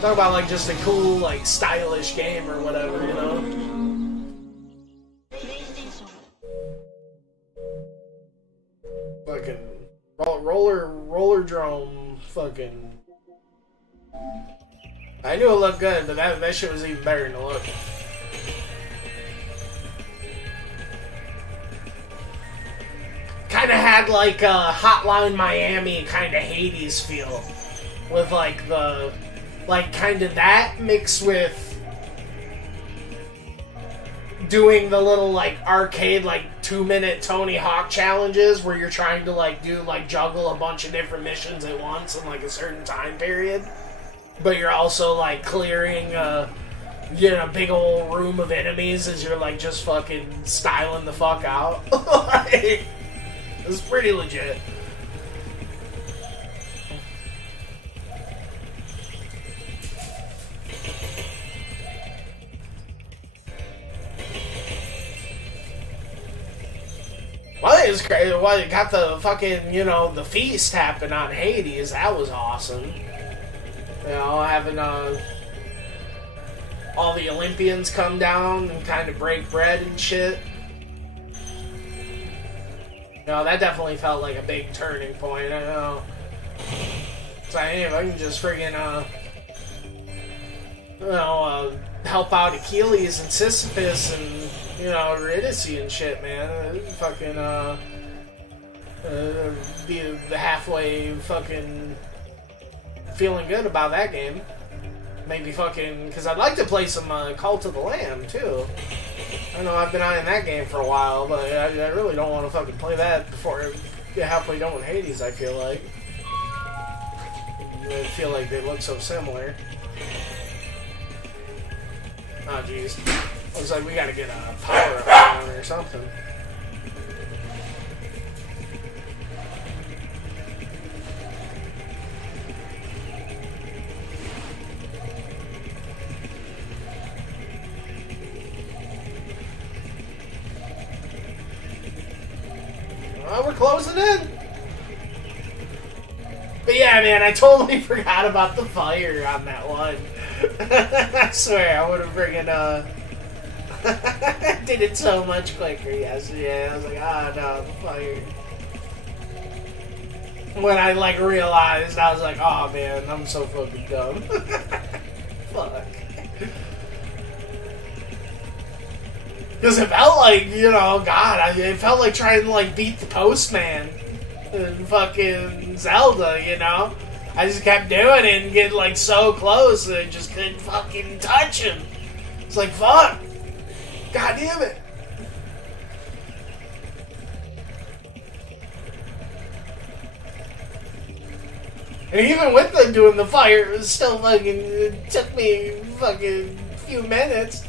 Talk about, like, just a cool, like, stylish game or whatever, you know? Fucking roller drone, fucking. I knew it looked good, but that shit was even better than it looked. Kind of had like a Hotline Miami kind of Hades feel, with like the, like kind of that mixed with doing the little like arcade like 2-minute Tony Hawk challenges where you're trying to like do like juggle a bunch of different missions at once in like a certain time period. But you're also, like, clearing, big old room of enemies as you're, like, just fucking styling the fuck out. Like, it's pretty legit. Well, I think it's crazy. Well, it got the fucking, the feast happening on Hades. That was awesome. You know, having all the Olympians come down and kind of break bread and shit. You know, that definitely felt like a big turning point. I know. So if I can just friggin' help out Achilles and Sisyphus and Eurydice and shit, man. Fucking be the halfway fucking feeling good about that game. Maybe fucking, because I'd like to play some Cult of the Lamb too. I know I've been eyeing that game for a while, but I really don't want to fucking play that before I get halfway done with Hades. I feel like they look so similar. Oh jeez, looks like we gotta get a power up on or something. We're closing in. But yeah, man, I totally forgot about the fire on that one. I swear, I would have friggin' did it so much quicker. Yes, yeah. I was like, ah, no, the fire. When I like realized, I was like, oh man, I'm so fucking dumb. Fuck. Because it felt like, you know, God, it felt like trying to like beat the postman in fucking Zelda, you know? I just kept doing it and getting like so close that I just couldn't fucking touch him. It's like, fuck. God damn it. And even with them doing the fire, it was still fucking, it took me fucking few minutes.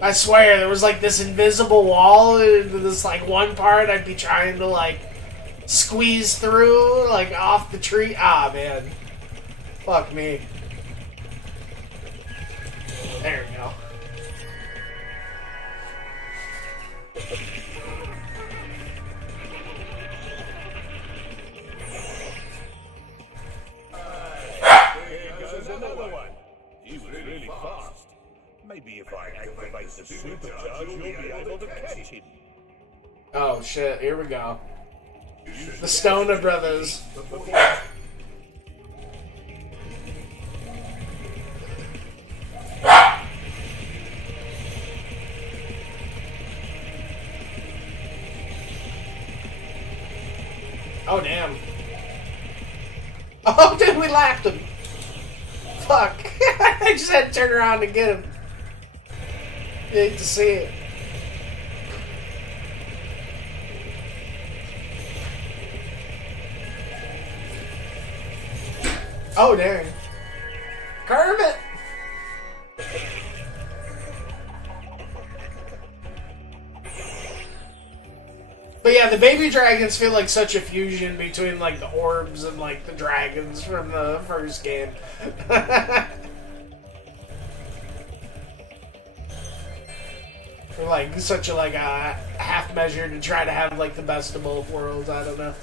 I swear, there was like this invisible wall, and this like one part I'd be trying to like squeeze through, like off the tree. Ah, man. Fuck me. There we go. Another one. He was really fast. Maybe if I activate the supercharge, you'll be able to catch him. Oh shit, here we go. The Stoner Brothers. Oh damn. Oh dude, we laughed him. Fuck. I just had to turn around to get him. You hate to see it. Oh, dang. Kermit! But yeah, the baby dragons feel like such a fusion between like the orbs and like the dragons from the first game. Like such a like a half measure to try to have like the best of both worlds. I don't know.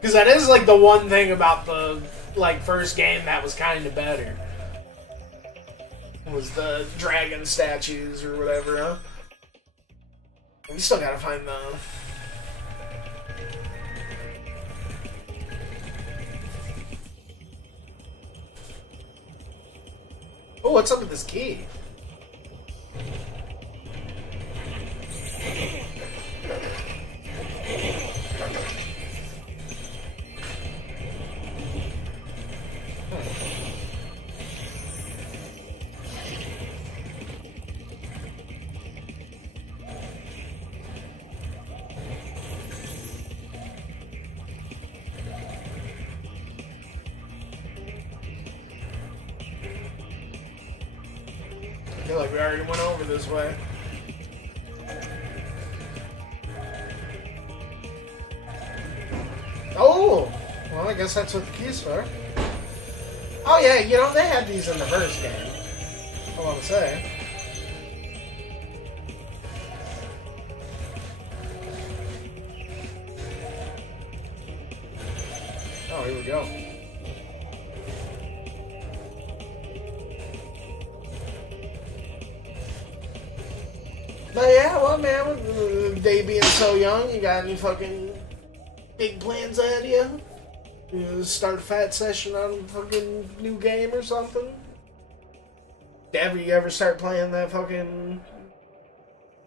Because that is like the one thing about the like first game that was kind of better. Was the dragon statues or whatever, huh? We still gotta find the... Oh, what's up with this key? I feel like we already went over this way. Oh! Well, I guess that's what the keys for. Oh yeah, you know, they had these in the first game. I want to say. Oh, here we go. But yeah, well, man, with the day being so young, you got any fucking big plans ahead of you? You start a fat session on a fucking new game or something? Ever you ever start playing that fucking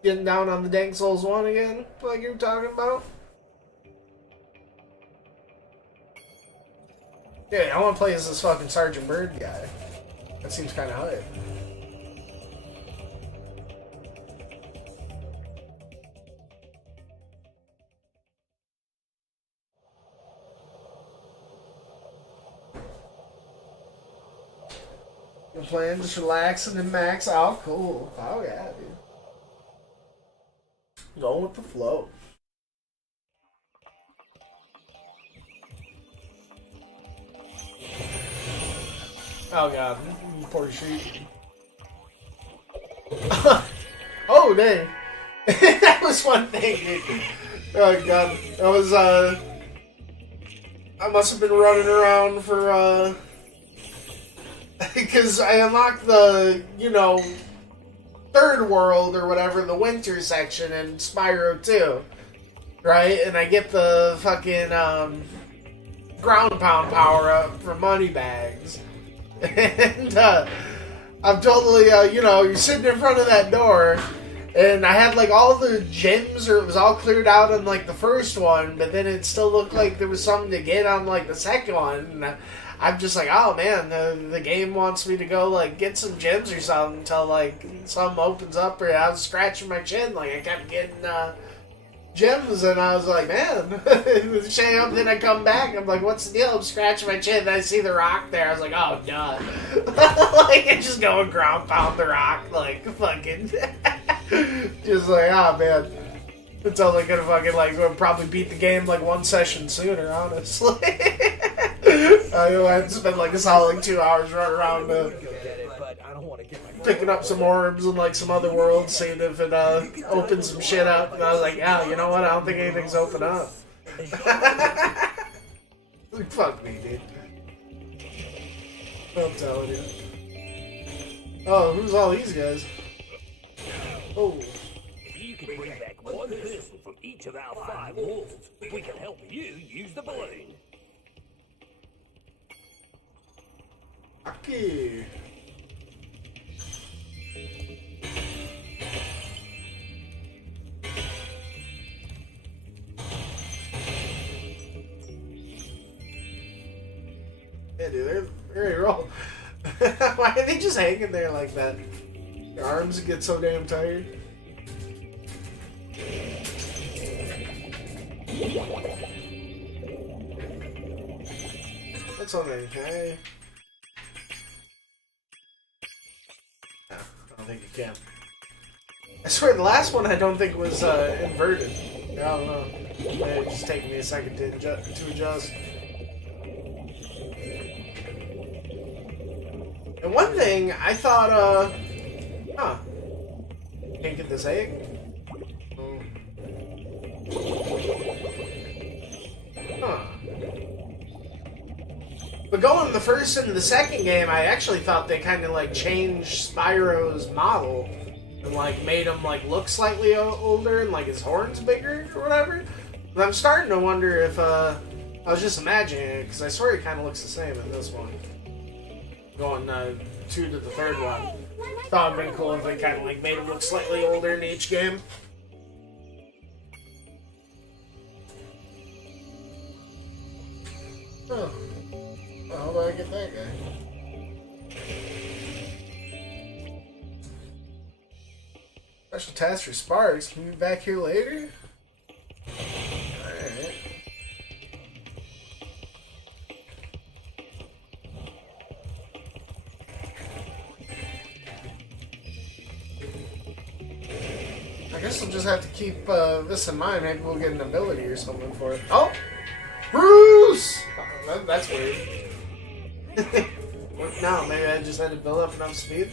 getting down on the Dank Souls 1 again, like you were talking about? Yeah, I want to play as this fucking Sergeant Bird guy. That seems kind of hype. You're playing, just relaxing and max out. Cool. Oh, yeah, dude. Going with the flow. Oh, God. Poor sheep. Oh, dang. That was one thing, dude. Oh, God. That was, I must have been running around for, because I unlocked the, you know, third world or whatever, the winter section in Spyro 2. Right? And I get the fucking, ground pound power up for money bags. And, I'm totally, you know, you're sitting in front of that door, and I had, like, all the gems, or it was all cleared out on, like, the first one, but then it still looked like there was something to get on, like, the second one, and I'm just like, oh, man, the game wants me to go, like, get some gems or something until, like, something opens up, or I was scratching my chin, like, I kept getting, gems, and I was like, man, shame. Then I come back, I'm like, what's the deal? I'm scratching my chin, and I see the rock there. I was like, oh, duh. Like, I just go and ground pound the rock, like, fucking, just like, oh, man. It's only gonna fucking, like, we'll probably beat the game, like, one session sooner, honestly. I had to spend, like, a solid 2 hours running around, picking up some orbs and like some other worlds, seeing if it opens some shit up. And I was like, yeah, you know what? I don't think anything's open up. Fuck me, dude. I'm telling you. Oh, who's all these guys? Oh. If you can bring back one person from each of our 5 worlds, we can help you use the balloon. Okay. Yeah, dude, they're ready to roll. Why are they just hanging there like that? Their arms get so damn tired. What's on there? Okay. No, I don't think you can. I swear the last one I don't think was inverted. I don't know. It just taking me a second to adjust. And one thing, I thought, can't get this egg? Huh. But going the first and the second game, I actually thought they kind of, like, changed Spyro's model and, like, made him, like, look slightly older and, like, his horns bigger or whatever. But I'm starting to wonder if, I was just imagining it, because I swear he kind of looks the same in this one. Going 2 to the third one. Thought it'd been cool if they kind of like made him look slightly older in each game. Oh. Well, how do I get that guy? Special task for Sparks. Can you be back here later? Alright. I guess I'll just have to keep this in mind. Maybe we'll get an ability or something for it. Oh! Bruce! Oh, that's weird. What now? Maybe I just had to build up enough speed?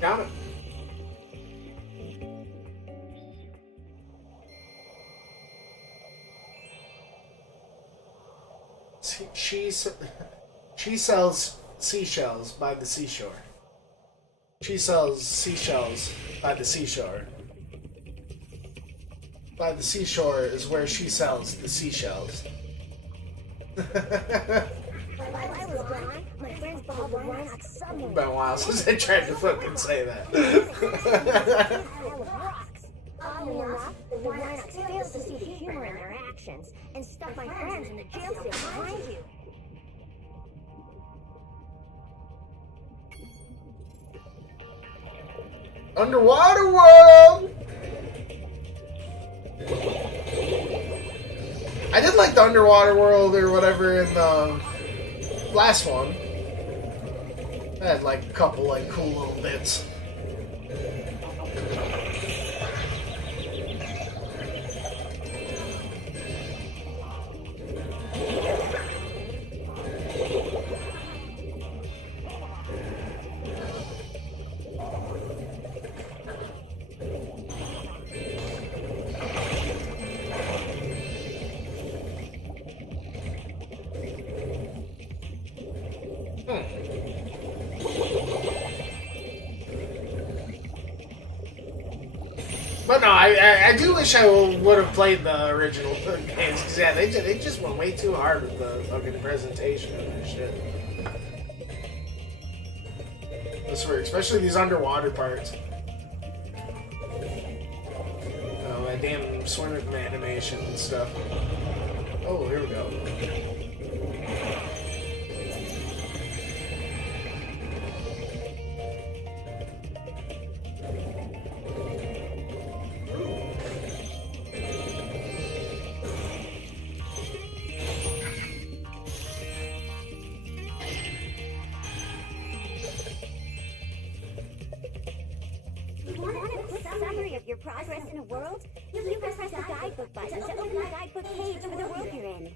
Got it. She sells seashells by the seashore. She sells seashells by the seashore. By the seashore is where she sells the seashells. It's been a while since I tried to fucking say that. Fails to see the humor in their actions and stuff my friends in the jail cell behind you. Underwater world! I did like the underwater world or whatever in the last one. I had like a couple like cool little bits. But no, I do wish I would have played the original games, because yeah, they just went way too hard with the fucking presentation of their shit. I swear, especially these underwater parts. Oh, that damn swimming animation and stuff. Oh, here we go. Want a quick summary of your progress in a world? You can press the guidebook button to open the guidebook page for the world you're in.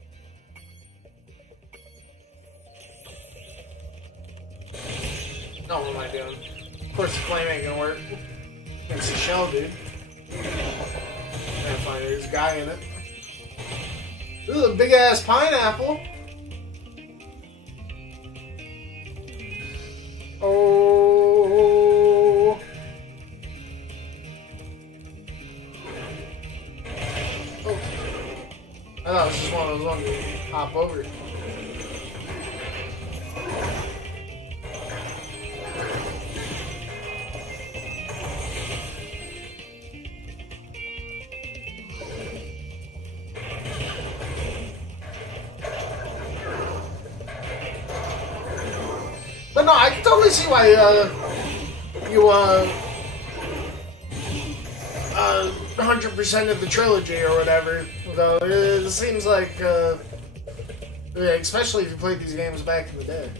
No, what am I doing? Of course, the flame ain't gonna work. It's a shell, dude. Can't find there's a guy in it. This is a big ass pineapple. Oh. Oh. I thought it was just one of those ones you hop over. But no, I can totally see why you 100% of the trilogy or whatever. Though it seems like, yeah, especially if you played these games back in the day.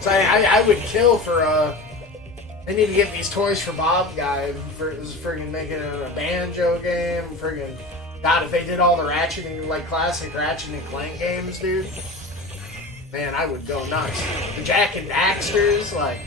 So I would kill for I need to get these toys for Bob guy for friggin' making it a banjo game. Friggin' God, if they did all the Ratchet and like classic Ratchet and Clank games, dude, man, I would go nuts. The Jack and Daxters, like.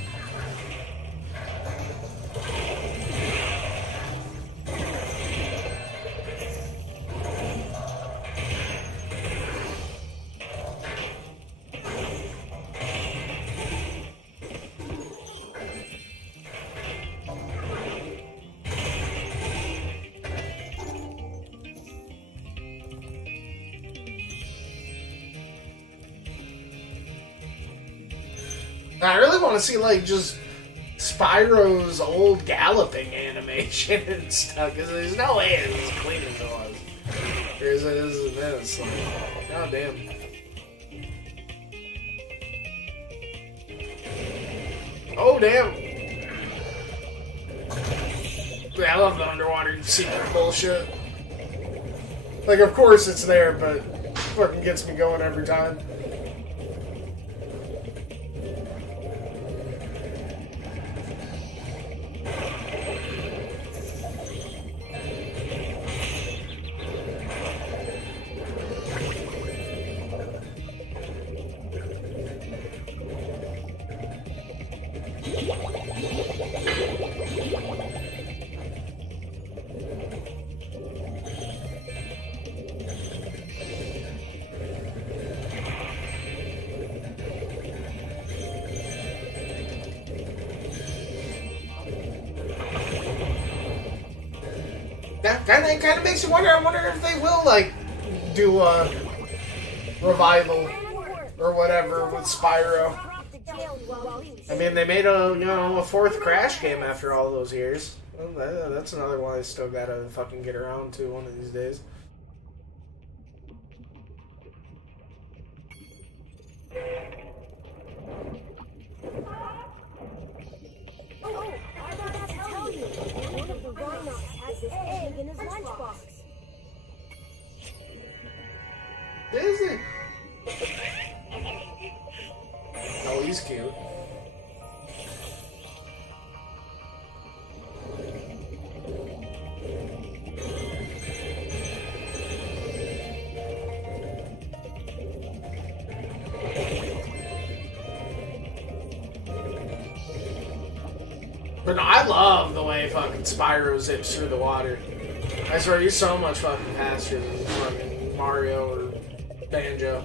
I really want to see, like, just Spyro's old galloping animation and stuff, because there's no way it's as clean as it was. As it is in this. Like, god damn. Oh, damn. Yeah, I love the underwater secret bullshit. Like, of course it's there, but it fucking gets me going every time. That kind of makes you wonder. I wonder if they will like do a revival or whatever with Spyro. I mean, they made a fourth Crash game after all those years. Well, that's another one I still gotta fucking get around to one of these days. In his lunchbox. Is it? Oh, he's cute. But no, I love the way fucking Spyro zips through the water. I swear he's so much fucking faster than fucking Mario or Banjo.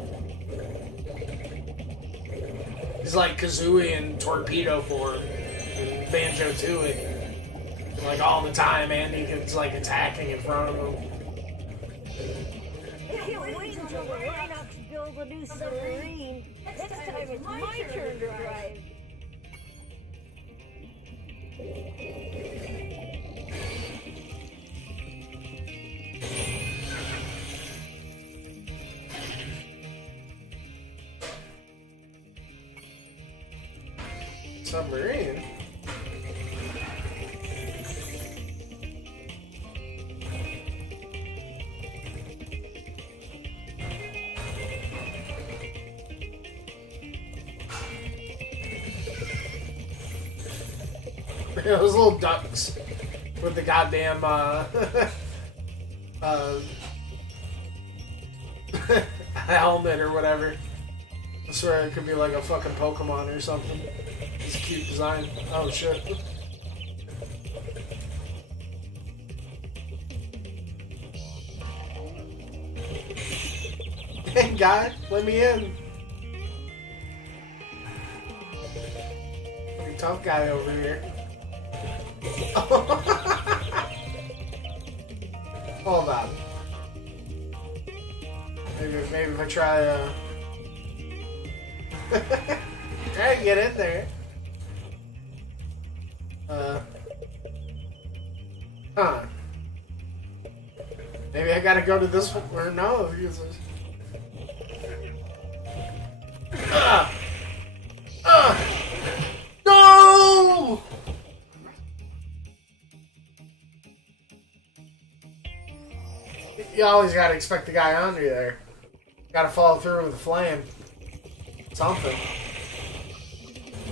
He's like Kazooie in torpedo form. And Banjo too, and like all the time Andy gets like attacking in front of him. Can't wait until the Rhinox build a new submarine. Next time it's my turn to drive. Submarine? Those little ducks with the goddamn helmet or whatever. I swear it could be like a fucking Pokemon or something. It's a cute design. Oh shit. Hey guy, let me in. Pretty tough guy over here. Hold on. Maybe if I try try to get in there. Huh. Maybe I gotta go to this one or no, because no! You always gotta expect the guy under you there. Gotta follow through with a flame. Something.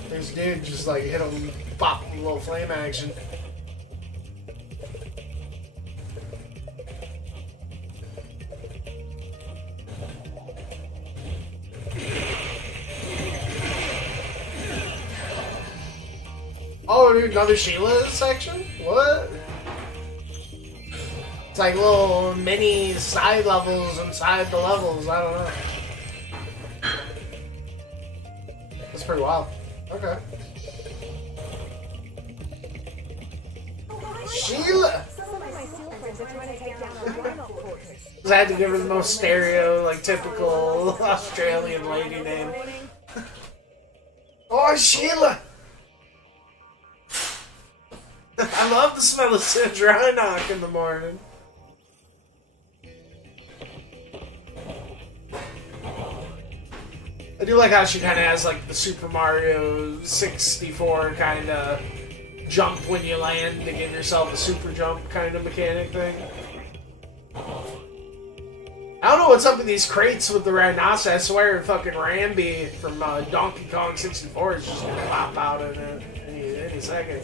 There's a dude just like hit him, pop a little flame action. Oh, dude, another Sheila section? What? It's like little mini side levels inside the levels. I don't know. That's pretty wild. Okay. Sheila! I had to give her the most stereo, like typical Australian lady name. Oh, Sheila! I love the smell of dry knock in the morning. I do like how she kind of has like the Super Mario 64 kind of jump when you land to give yourself a super jump kind of mechanic thing. I don't know what's up with these crates with the rhinoceros. I swear fucking Rambi from Donkey Kong 64 is just gonna pop out in it any second.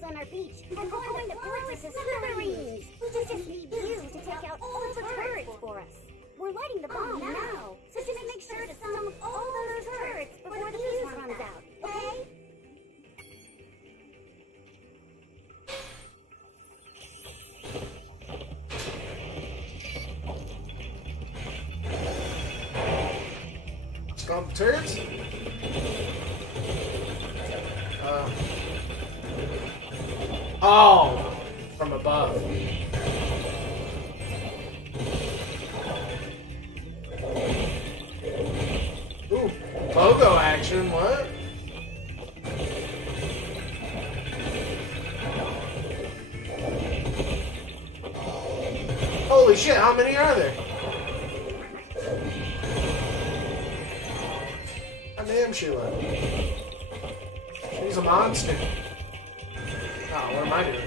On our beach, and we're going to purchase submarines. We just need you to take out all the turrets for us. We're lighting the bomb now, so just make sure to stop all those turrets before the fuse runs out, okay? Stop the turrets? Oh, from above. Ooh, logo action, what? Holy shit, how many are there? Goddamn, Sheila. She's a monster. Oh, what am I doing?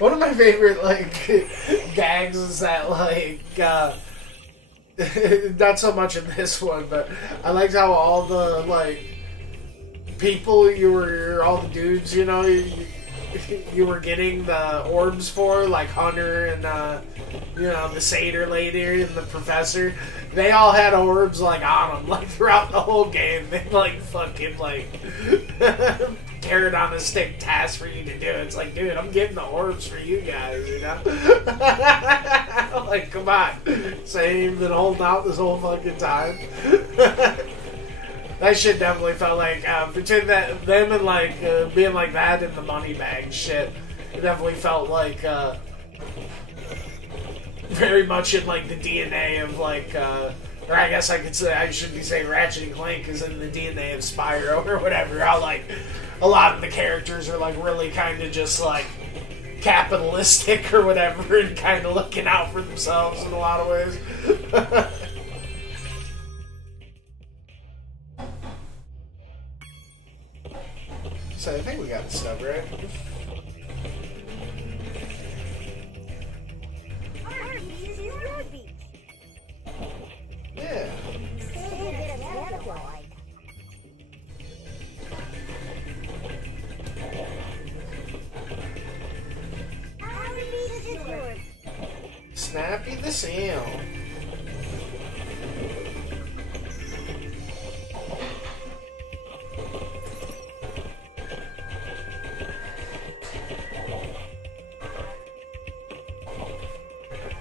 One of my favorite, like, gags is that, like, not so much in this one, but I liked how all the, like, people all the dudes, you know, you were getting the orbs for, like Hunter and, you know, the satyr lady and the professor. They all had orbs, like, on them, like, throughout the whole game. They, like, fucking, like, carrot on a stick task for you to do. It's like, dude, I'm getting the orbs for you guys, you know? Like, come on. Same been holding out this whole fucking time. That shit definitely felt like, between them and, like, being like that and the money bag shit, it definitely felt like, very much in, like, the DNA of, like, or I guess I should be saying Ratchet and Clank is in the DNA of Spyro or whatever. How, like, a lot of the characters are, like, really kind of just, like, capitalistic or whatever and kind of looking out for themselves in a lot of ways. So I think we got the stuff right. Yeah. Snappy the Seal.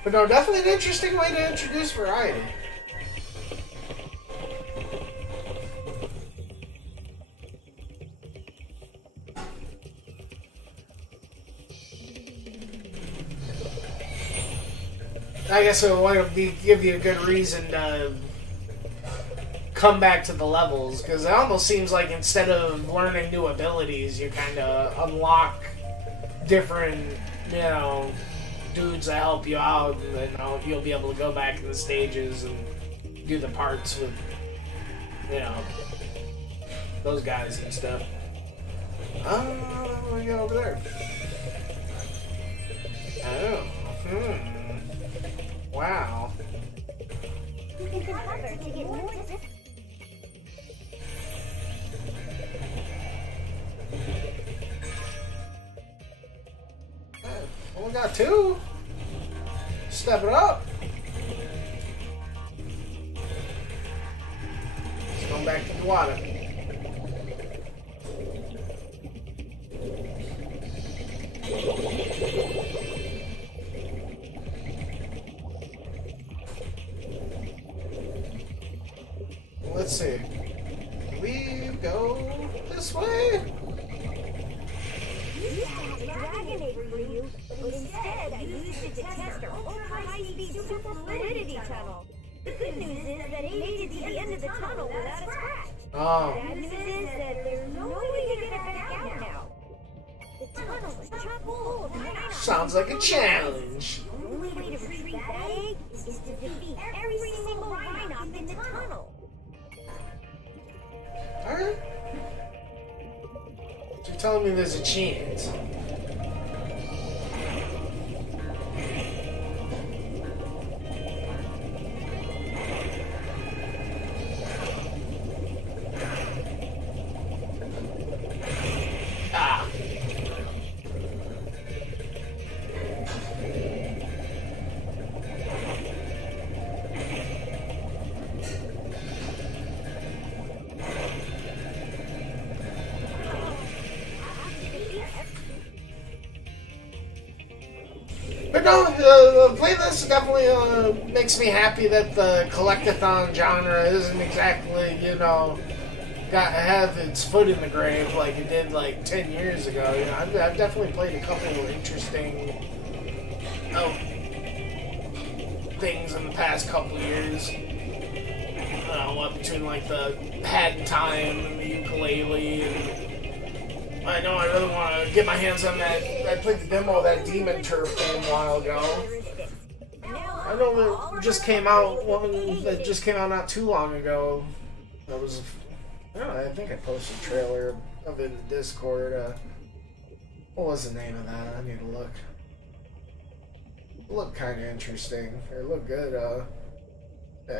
But no, definitely an interesting way to introduce variety. I guess it will give you a good reason to come back to the levels, because it almost seems like instead of learning new abilities, you kind of unlock different, you know, dudes that help you out, and then you'll be able to go back in the stages and do the parts with, you know, those guys and stuff. What do we got over there? Oh, wow. You can cover to get more distance. Only got two. Step it up. Let's go back to the water. Let's see. Can we go this way? Dragon egg for you, but instead I used it to test our ultra-high-speed super fluidity tunnel. The good news is that it made it to the end of the tunnel without a scratch. Oh. The bad news is that there's no way to get it back out now. The tunnel was chock full of rhinos. Sounds like a challenge. The only way to retrieve that egg is to defeat every single rhino in the tunnel. Alright. So you're telling me there's a chance. Ah. But no, playing this definitely makes me happy that the collectathon genre isn't exactly, you know, have its foot in the grave like it did like 10 years ago. You know, I've definitely played a couple of interesting things in the past couple of years. What between like the Hat in Time and the ukulele, and I know I really want to get my hands on that. I played the demo of that Demon Turf game a while ago. I know it just came out. One that just came out not too long ago. That was, I don't know. I think I posted a trailer of it in Discord. What was the name of that? I need to look. look kind of interesting. They look good.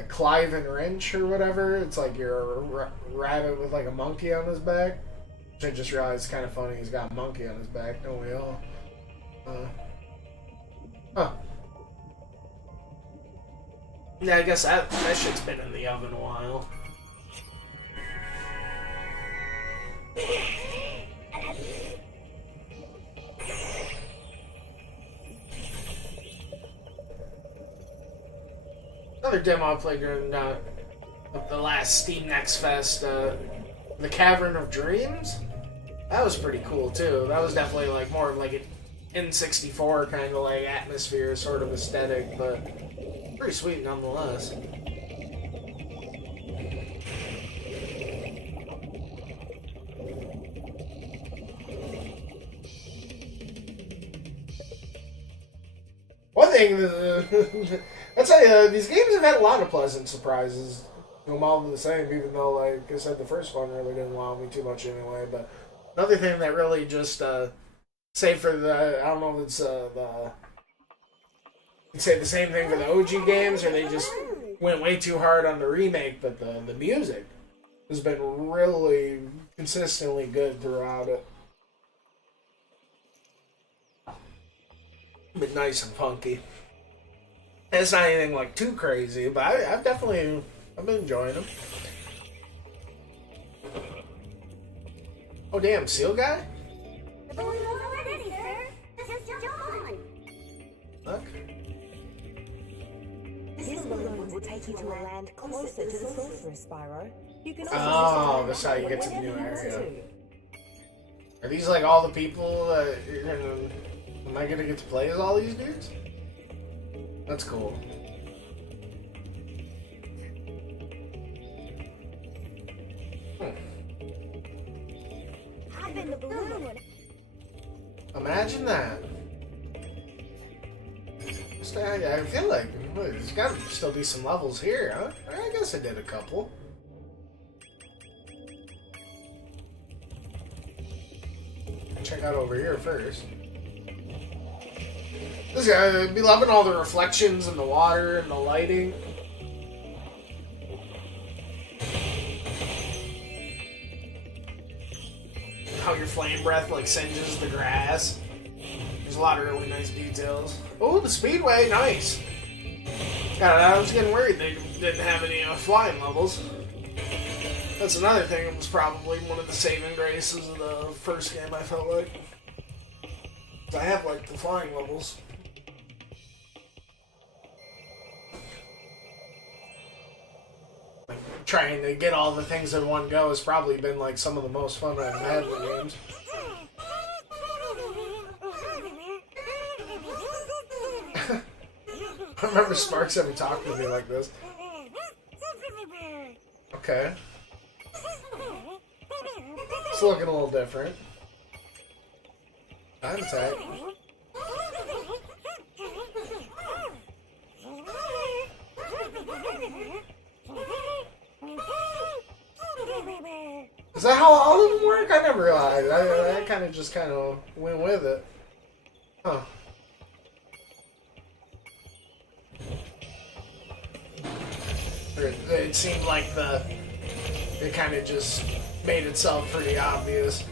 Clive and Wrench or whatever. It's like you're a rabbit with like a monkey on his back. Which I just realized is kind of funny. He's got a monkey on his back. Don't we all? Huh. Yeah, I guess that shit's been in the oven a while. Another demo I played during the last Steam Next Fest, The Cavern of Dreams. That was pretty cool too. That was definitely like more of like an N64 kind of like atmosphere, sort of aesthetic, but pretty sweet nonetheless. One thing, I'd say these games have had a lot of pleasant surprises. Them all the same, even though, like I said, the first one really didn't wow me too much anyway. But another thing that really just, say for the, I don't know if it's you'd say the same thing for the OG games, or they just went way too hard on the remake, but the music has been really consistently good throughout it. Been nice and funky. It's not anything like too crazy, but I've been enjoying them. Oh damn, Seal Guy? The balloon's already, sir. Just jump on. Look. This balloon will take you to a land closer to the sorceress, Spyro. You can Oh, that's how you get to the new area. Are these like all the people that you're gonna... Am I gonna get to play as all these dudes? That's cool. Hop in the balloon. Imagine that. I feel like there's gotta still be some levels here, huh? I guess I did a couple. Check out over here first. This guy, I'd be loving all the reflections and the water and the lighting. How your flame breath like singes the grass. There's a lot of really nice details. Oh, the speedway, nice. God, I was getting worried they didn't have any flying levels. That's another thing. It was probably one of the saving graces of the first game. I felt like I have like the flying levels. Trying to get all the things in one go has probably been like some of the most fun I've had in the games. I remember Sparks ever talking to me like this. Okay. It's looking a little different. Time attack. Is that how all of them work? I never realized. I kind of went with it. Huh. It seemed like it kind of just made itself pretty obvious.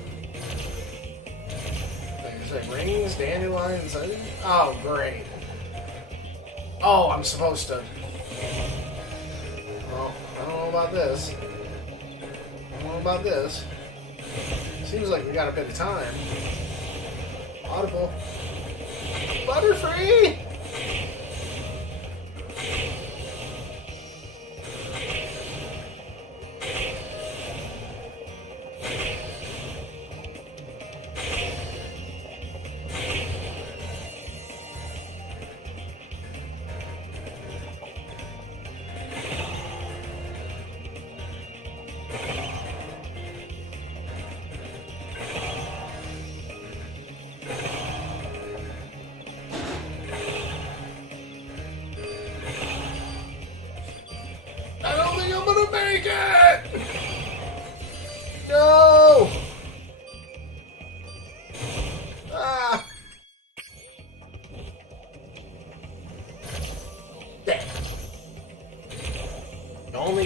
There's like rings, dandelions. Oh, great. Oh, I'm supposed to. Well, I don't know about this. I don't know about this. Seems like we got a bit of time. Audible. Butterfree!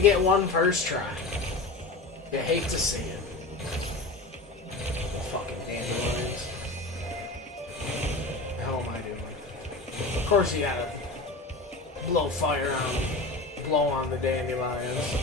only get one first try. You hate to see it. Fucking dandelions. The hell am I doing? Of course you gotta blow fire on, blow on the dandelions.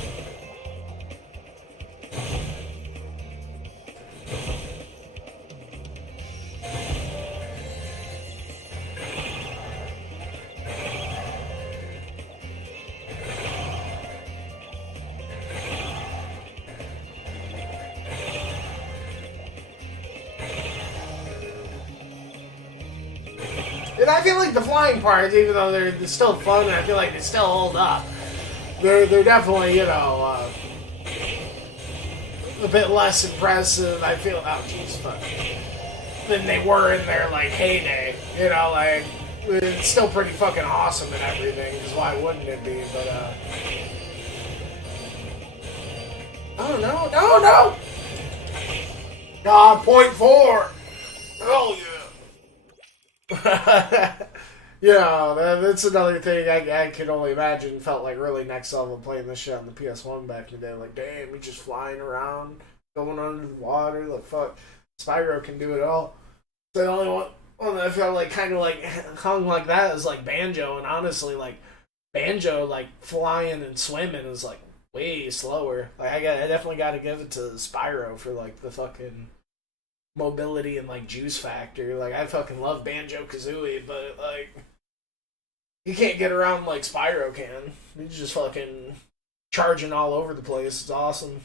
And I feel like the flying parts, even though they're still fun, I feel like they still hold up. They're definitely, you know, a bit less impressive. I feel, oh jeez, fuck, than they were in their like heyday. You know, like it's still pretty fucking awesome and everything. Because why wouldn't it be? But oh no, no, no! God, .4. Oh yeah. You know, that's another thing I can only imagine felt like really next level playing this shit on the PS1 back in the day. Like, damn, we just flying around, going under the water. Like, fuck, Spyro can do it all. The only one that I felt like kind of like hung like that is like Banjo, and honestly, like Banjo, like flying and swimming is like way slower. Like, I definitely got to give it to Spyro for like the fucking mobility and like juice factor. Like, I fucking love Banjo-Kazooie, but like you can't get around like Spyro can. He's just fucking charging all over the place. It's awesome.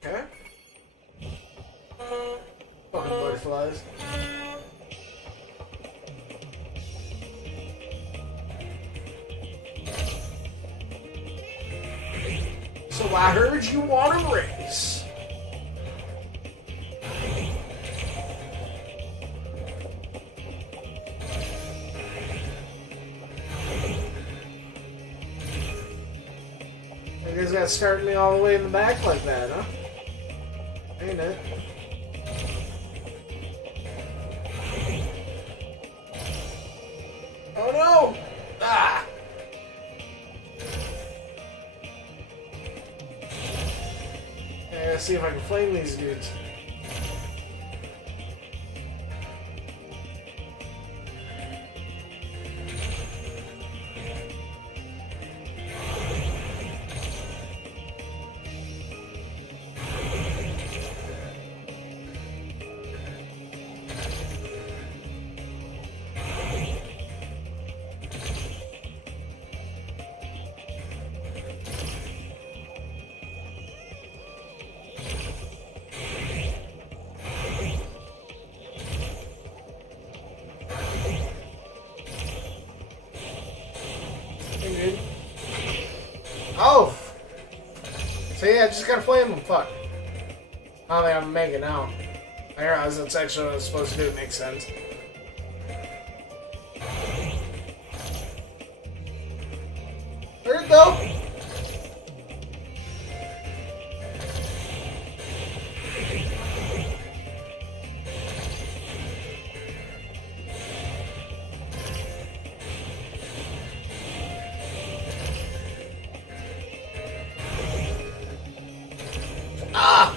Okay. Fucking butterflies. So I heard you want to race. You guys got starting me all the way in the back like that, huh? Ain't it? Oh no! Ah! I gotta see if I can flame these dudes. Oh! See, I just gotta flame them, fuck. I don't think I'm making now. I realize that's actually what I was supposed to do, it makes sense. Where'd it go? Ah!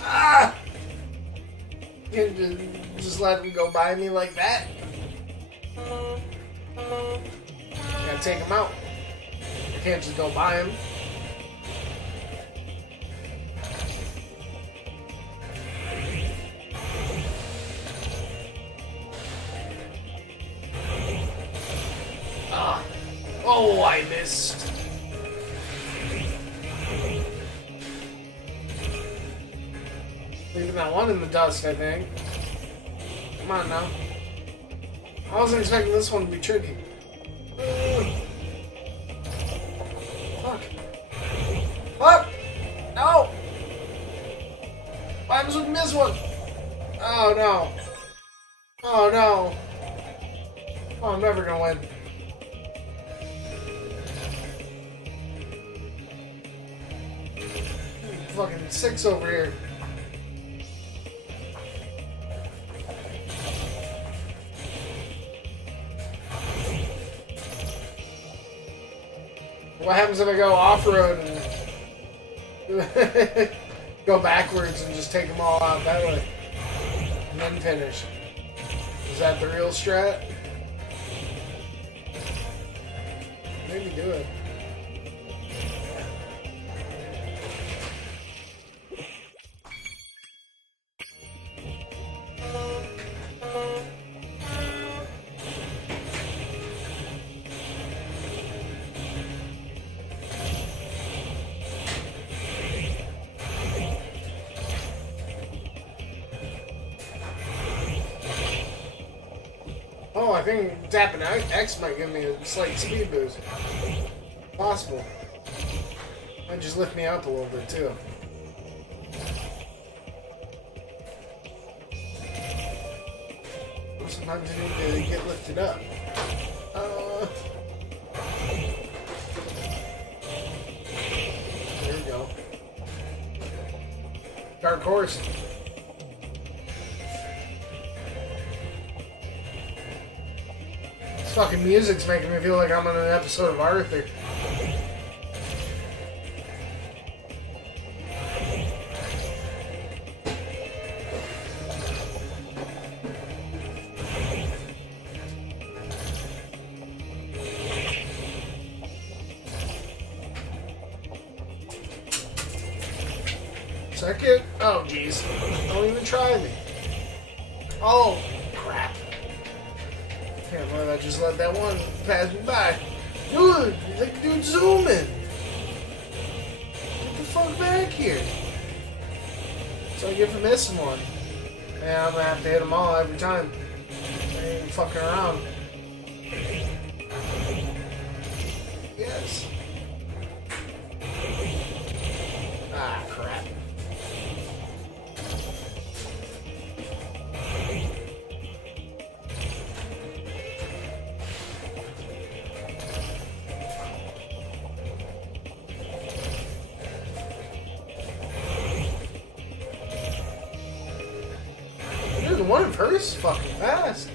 Ah! You can just let him go by me like that? Gotta take him out. I can't just go by him. Ah! Oh, I missed. Leaving that one in the dust, I think. Come on now. I wasn't expecting this one to be tricky. Fuck. Fuck! No! What happens when you miss one? Oh no. Oh no. Oh, I'm never gonna win. Fucking 6 over here. What happens if I go off-road and go backwards and just take them all out that way? And then finish. Is that the real strat? Maybe do it. Oh, I think tapping X might give me a slight speed boost. Possible. Might just lift me up a little bit too. Sometimes you need to get lifted up. There we go. Dark horse. This fucking music's making me feel like I'm on an episode of Arthur. Second? Oh, jeez. Don't even try me. Oh, crap. Can't believe I just let that one pass me by. Dude, that dude's zooming. Get the fuck back here. So I get for missing one. Yeah, I'm gonna have to hit them all every time. I ain't fucking around. Yes. Ah, crap. Dude, the one in first is fucking fast.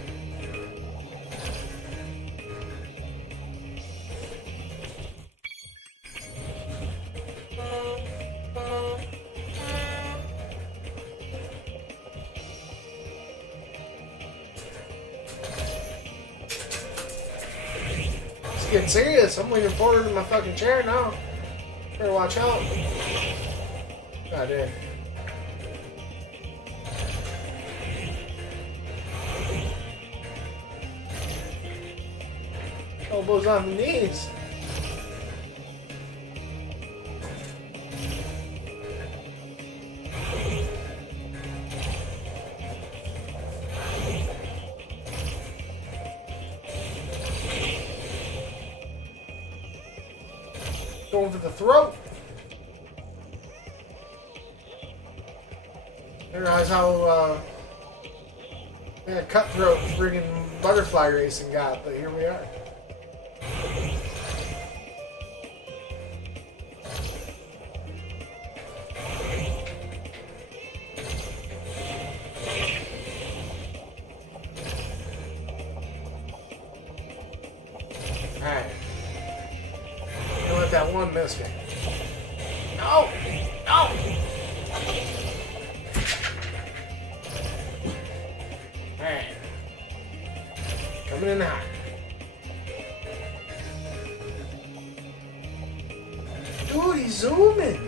It's getting serious. I'm leaning forward in my fucking chair now. Better watch out. God damn. Elbows on the knees. Going for the throat. I didn't realize how cutthroat friggin' butterfly racing got, but here we are. Alright. Don't let that one miss me. No! No! Alright. Coming in hot. Dude, he's zooming!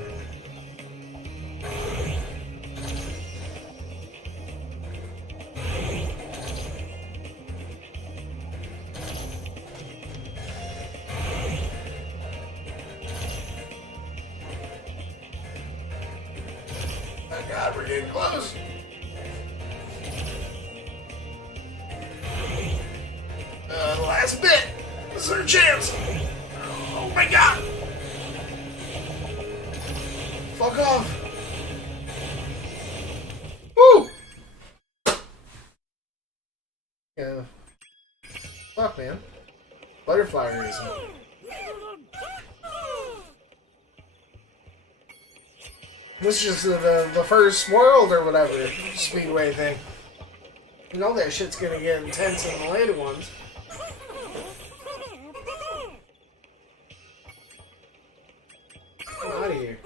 God, we're getting close. The last bit. This is our chance. Oh my God. Fuck off. Woo! Yeah. Fuck, man. Butterfly racing. This is just the first world or whatever speedway thing. You know that shit's gonna get intense in the later ones. Get out of here.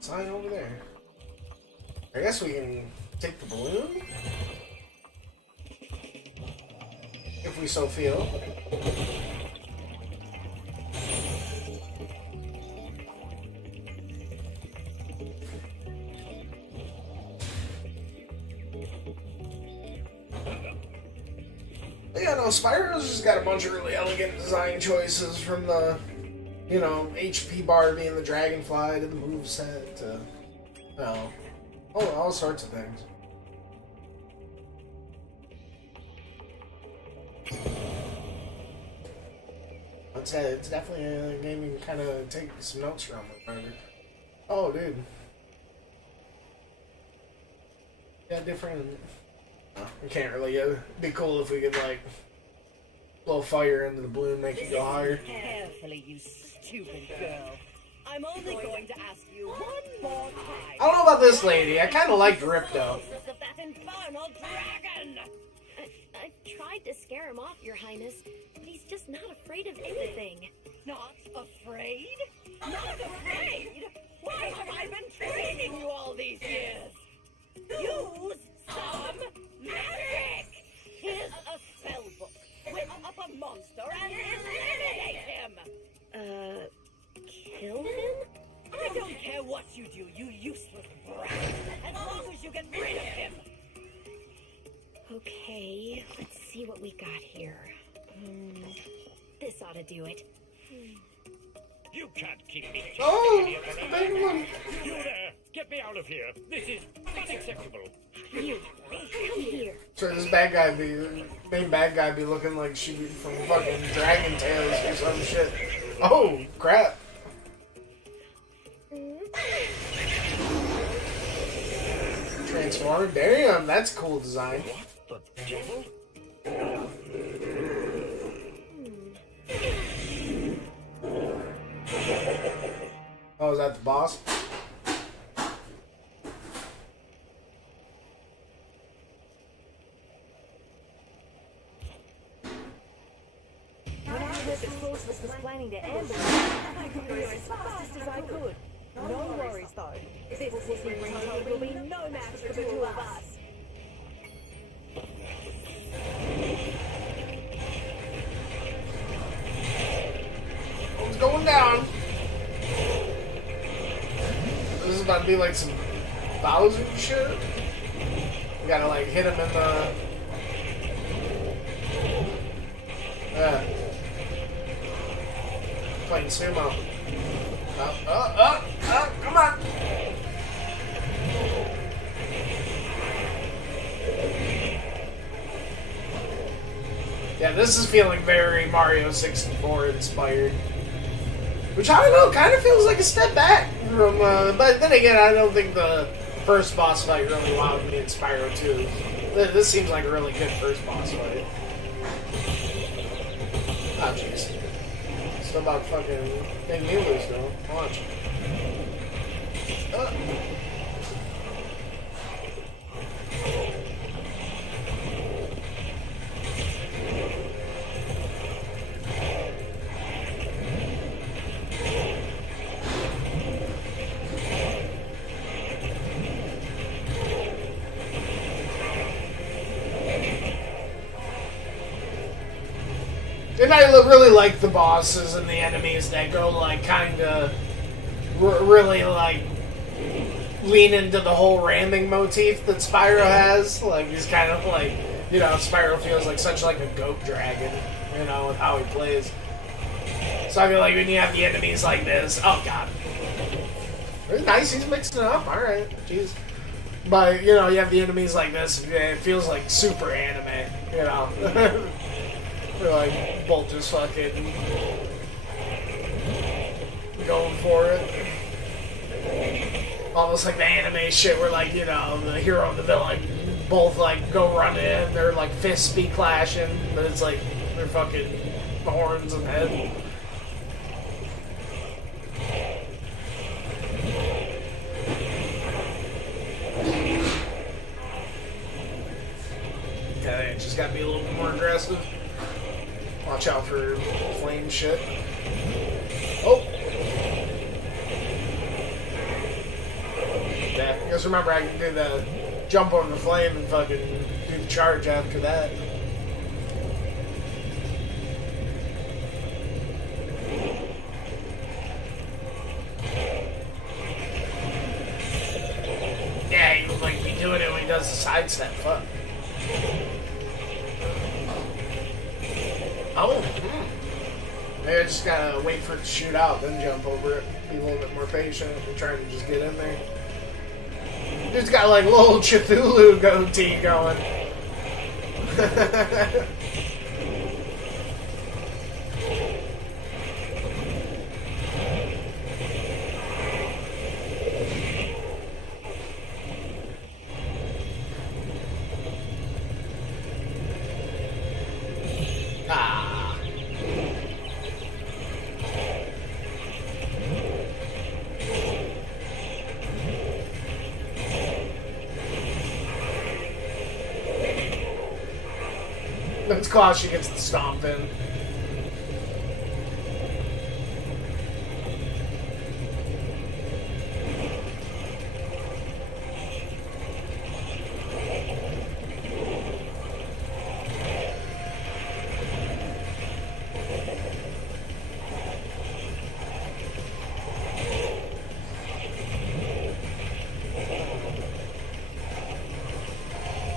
Sign over there. I guess we can take the balloon? If we so feel. Yeah, no, Spyro's just got a bunch of really elegant design choices from the, you know, HP bar being the dragonfly to the moveset to, well, all sorts of things. I'd say it's definitely a game you can kind of take some notes from. Oh, dude. Yeah, different. We can't really. It'd be cool if we could, like, blow fire into the balloon, make it go higher. Carefully, you stupid girl. I'm only going to ask you one more time. I don't know about this lady. I kind of liked Ripto. Of that infernal dragon! I've tried to scare him off, Your Highness, but he's just not afraid of anything. Not afraid? Not afraid? Why have I been training you all these years? Use some magic! Here's a spell book. Whip up a monster and eliminate him! Kill him? I don't care what you do, you useless brat, as long as you get rid of him! Okay, let's see what we got here. This ought to do it. You can't keep me. Oh, big one. You there! Get me out of here. This is unacceptable. You, come here. So this bad guy main bad guy be looking like she be from fucking Dragon Tales or some shit. Oh, crap. Transform? Damn, that's cool design. What the devil? Oh, is that the boss? When I heard that Sorceress was planning to ambush me, I could go as fast as I could. No worries though. This sissy ringtone will be no match for the two of us. It's going down. This is about to be like some Bowser shit. We gotta like hit him in the. Playing sumo. Come on. Yeah, this is feeling very Mario 64 inspired. Which, I don't know, kind of feels like a step back from, but then again, I don't think the first boss fight really wowed me in Spyro 2. This seems like a really good first boss fight. Oh, jeez. Still about fucking make me lose, though. Watch. And I really like the bosses and the enemies that go, like, kind of really, like, lean into the whole ramming motif that Spyro has. Like, he's kind of like, you know, Spyro feels like such like a goat dragon, you know, with how he plays. So I feel like when you have the enemies like this, oh god. It's nice, he's mixing it up, alright, jeez. But, you know, you have the enemies like this, it feels like super anime, you know. They're like, both just fucking going for it. Almost like the anime shit where, like, you know, the hero and the villain both, like, go run in, their, like, fists be clashing, but it's like, they're fucking horns and head. Okay, it just gotta be a little bit more aggressive. Watch out for flame shit. Oh! Yeah, just remember I can do the jump over the flame and fucking do the charge after that. Yeah, he would like be doing it when he does the sidestep. Fuck. Oh, maybe I just gotta wait for it to shoot out, then jump over it. Be a little bit more patient and try to just get in there. Just got like little Cthulhu goatee going. Ah. It's class she gets the stomp in.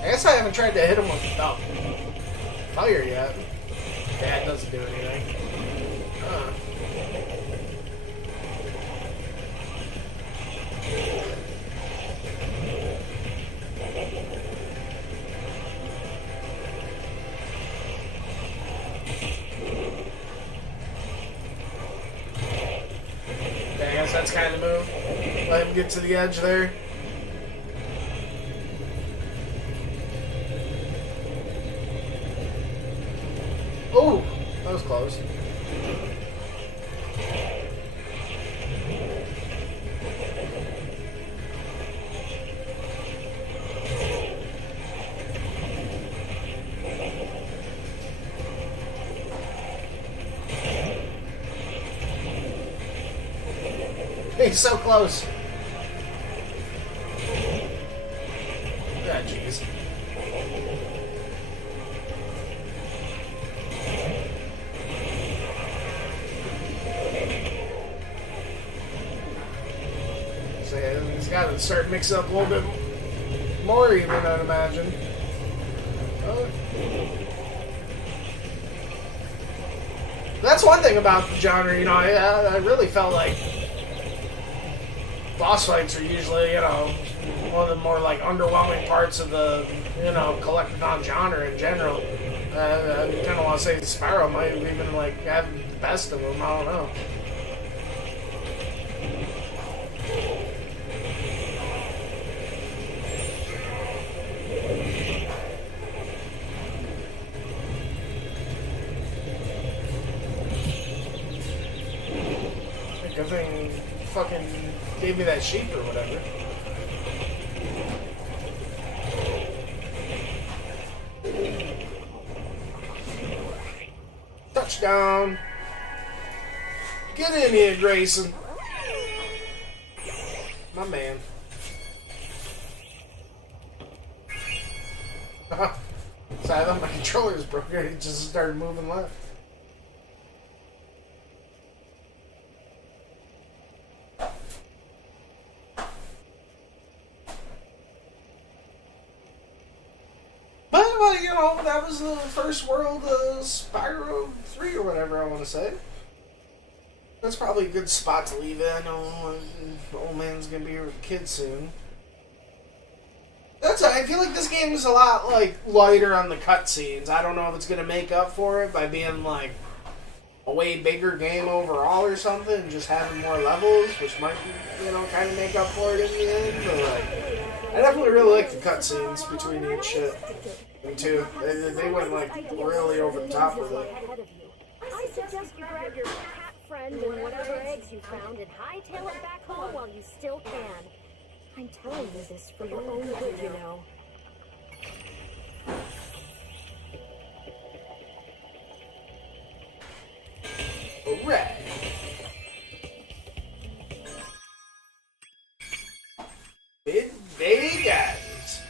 I guess I haven't tried to hit him with the thumb. Fire yet. Yeah, it doesn't do anything. Okay, I guess that's kind of the move. Let him get to the edge there. Oh, that was close. He's so close. Ah, jeez. So yeah, he's got to start mixing up a little bit more even, I'd imagine. That's one thing about the genre, you know, I really felt like boss fights are usually, you know, one of the more, like, underwhelming parts of the, you know, collectathon genre in general. I kind of want to say Spyro might have even, like, have the best of them, I don't know. Good thing fucking gave me that sheep or whatever. Touchdown. Get in here, Grayson. My man. So I thought my controller was broken. It just started moving left. but you know, that was the first world Spyro 3 or whatever I want to say. That's probably a good spot to leave it. I know old man's gonna be here with the kids soon. I feel like this game is a lot like lighter on the cutscenes. I don't know if it's gonna make up for it by being like a way bigger game overall or something, and just having more levels, which might, kind of make up for it in the end. But like, I definitely really like the cutscenes between each and two. They went like really over the top with it. I suggest you grab your cat friend and whatever eggs you found and hightail it back home while you still can. I'm telling you this for your own good, you know. Alright. Big guys.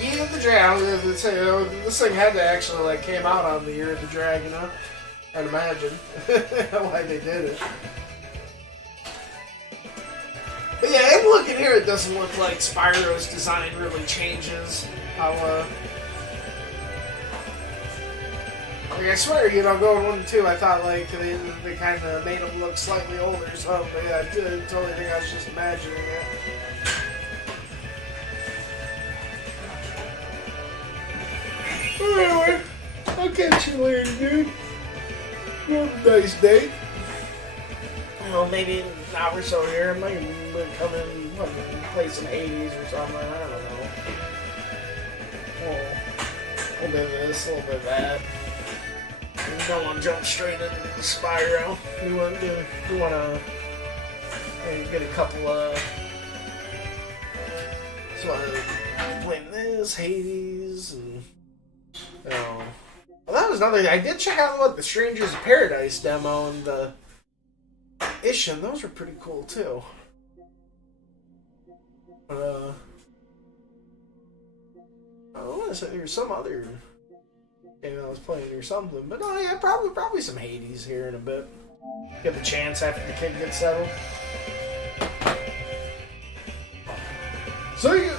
Year of the Dragon. This thing had to actually like came out on the Year of the Dragon, huh? I'd imagine why they did it. But yeah, and looking here, it doesn't look like Spyro's design really changes. How, like, I swear, going 1 and 2, I thought, like, they kind of made him look slightly older or something. But yeah, I totally think I was just imagining it. Anyway, I'll catch you later, dude. Have a nice day. Well, maybe an hour or so here, I might come in and play some 80s or something, I don't know. A little bit of this, a little bit of that. We don't want to jump straight into the Spyro. We want to get a couple of... So I'm playing this, Hades, and... Well, that was another... I did check out, the Strangers of Paradise demo, and the... Ishin, those were pretty cool too. But I want to say there's some other game I was playing or something, but no, yeah, probably some Hades here in a bit. Give a chance after the kid gets settled. So you.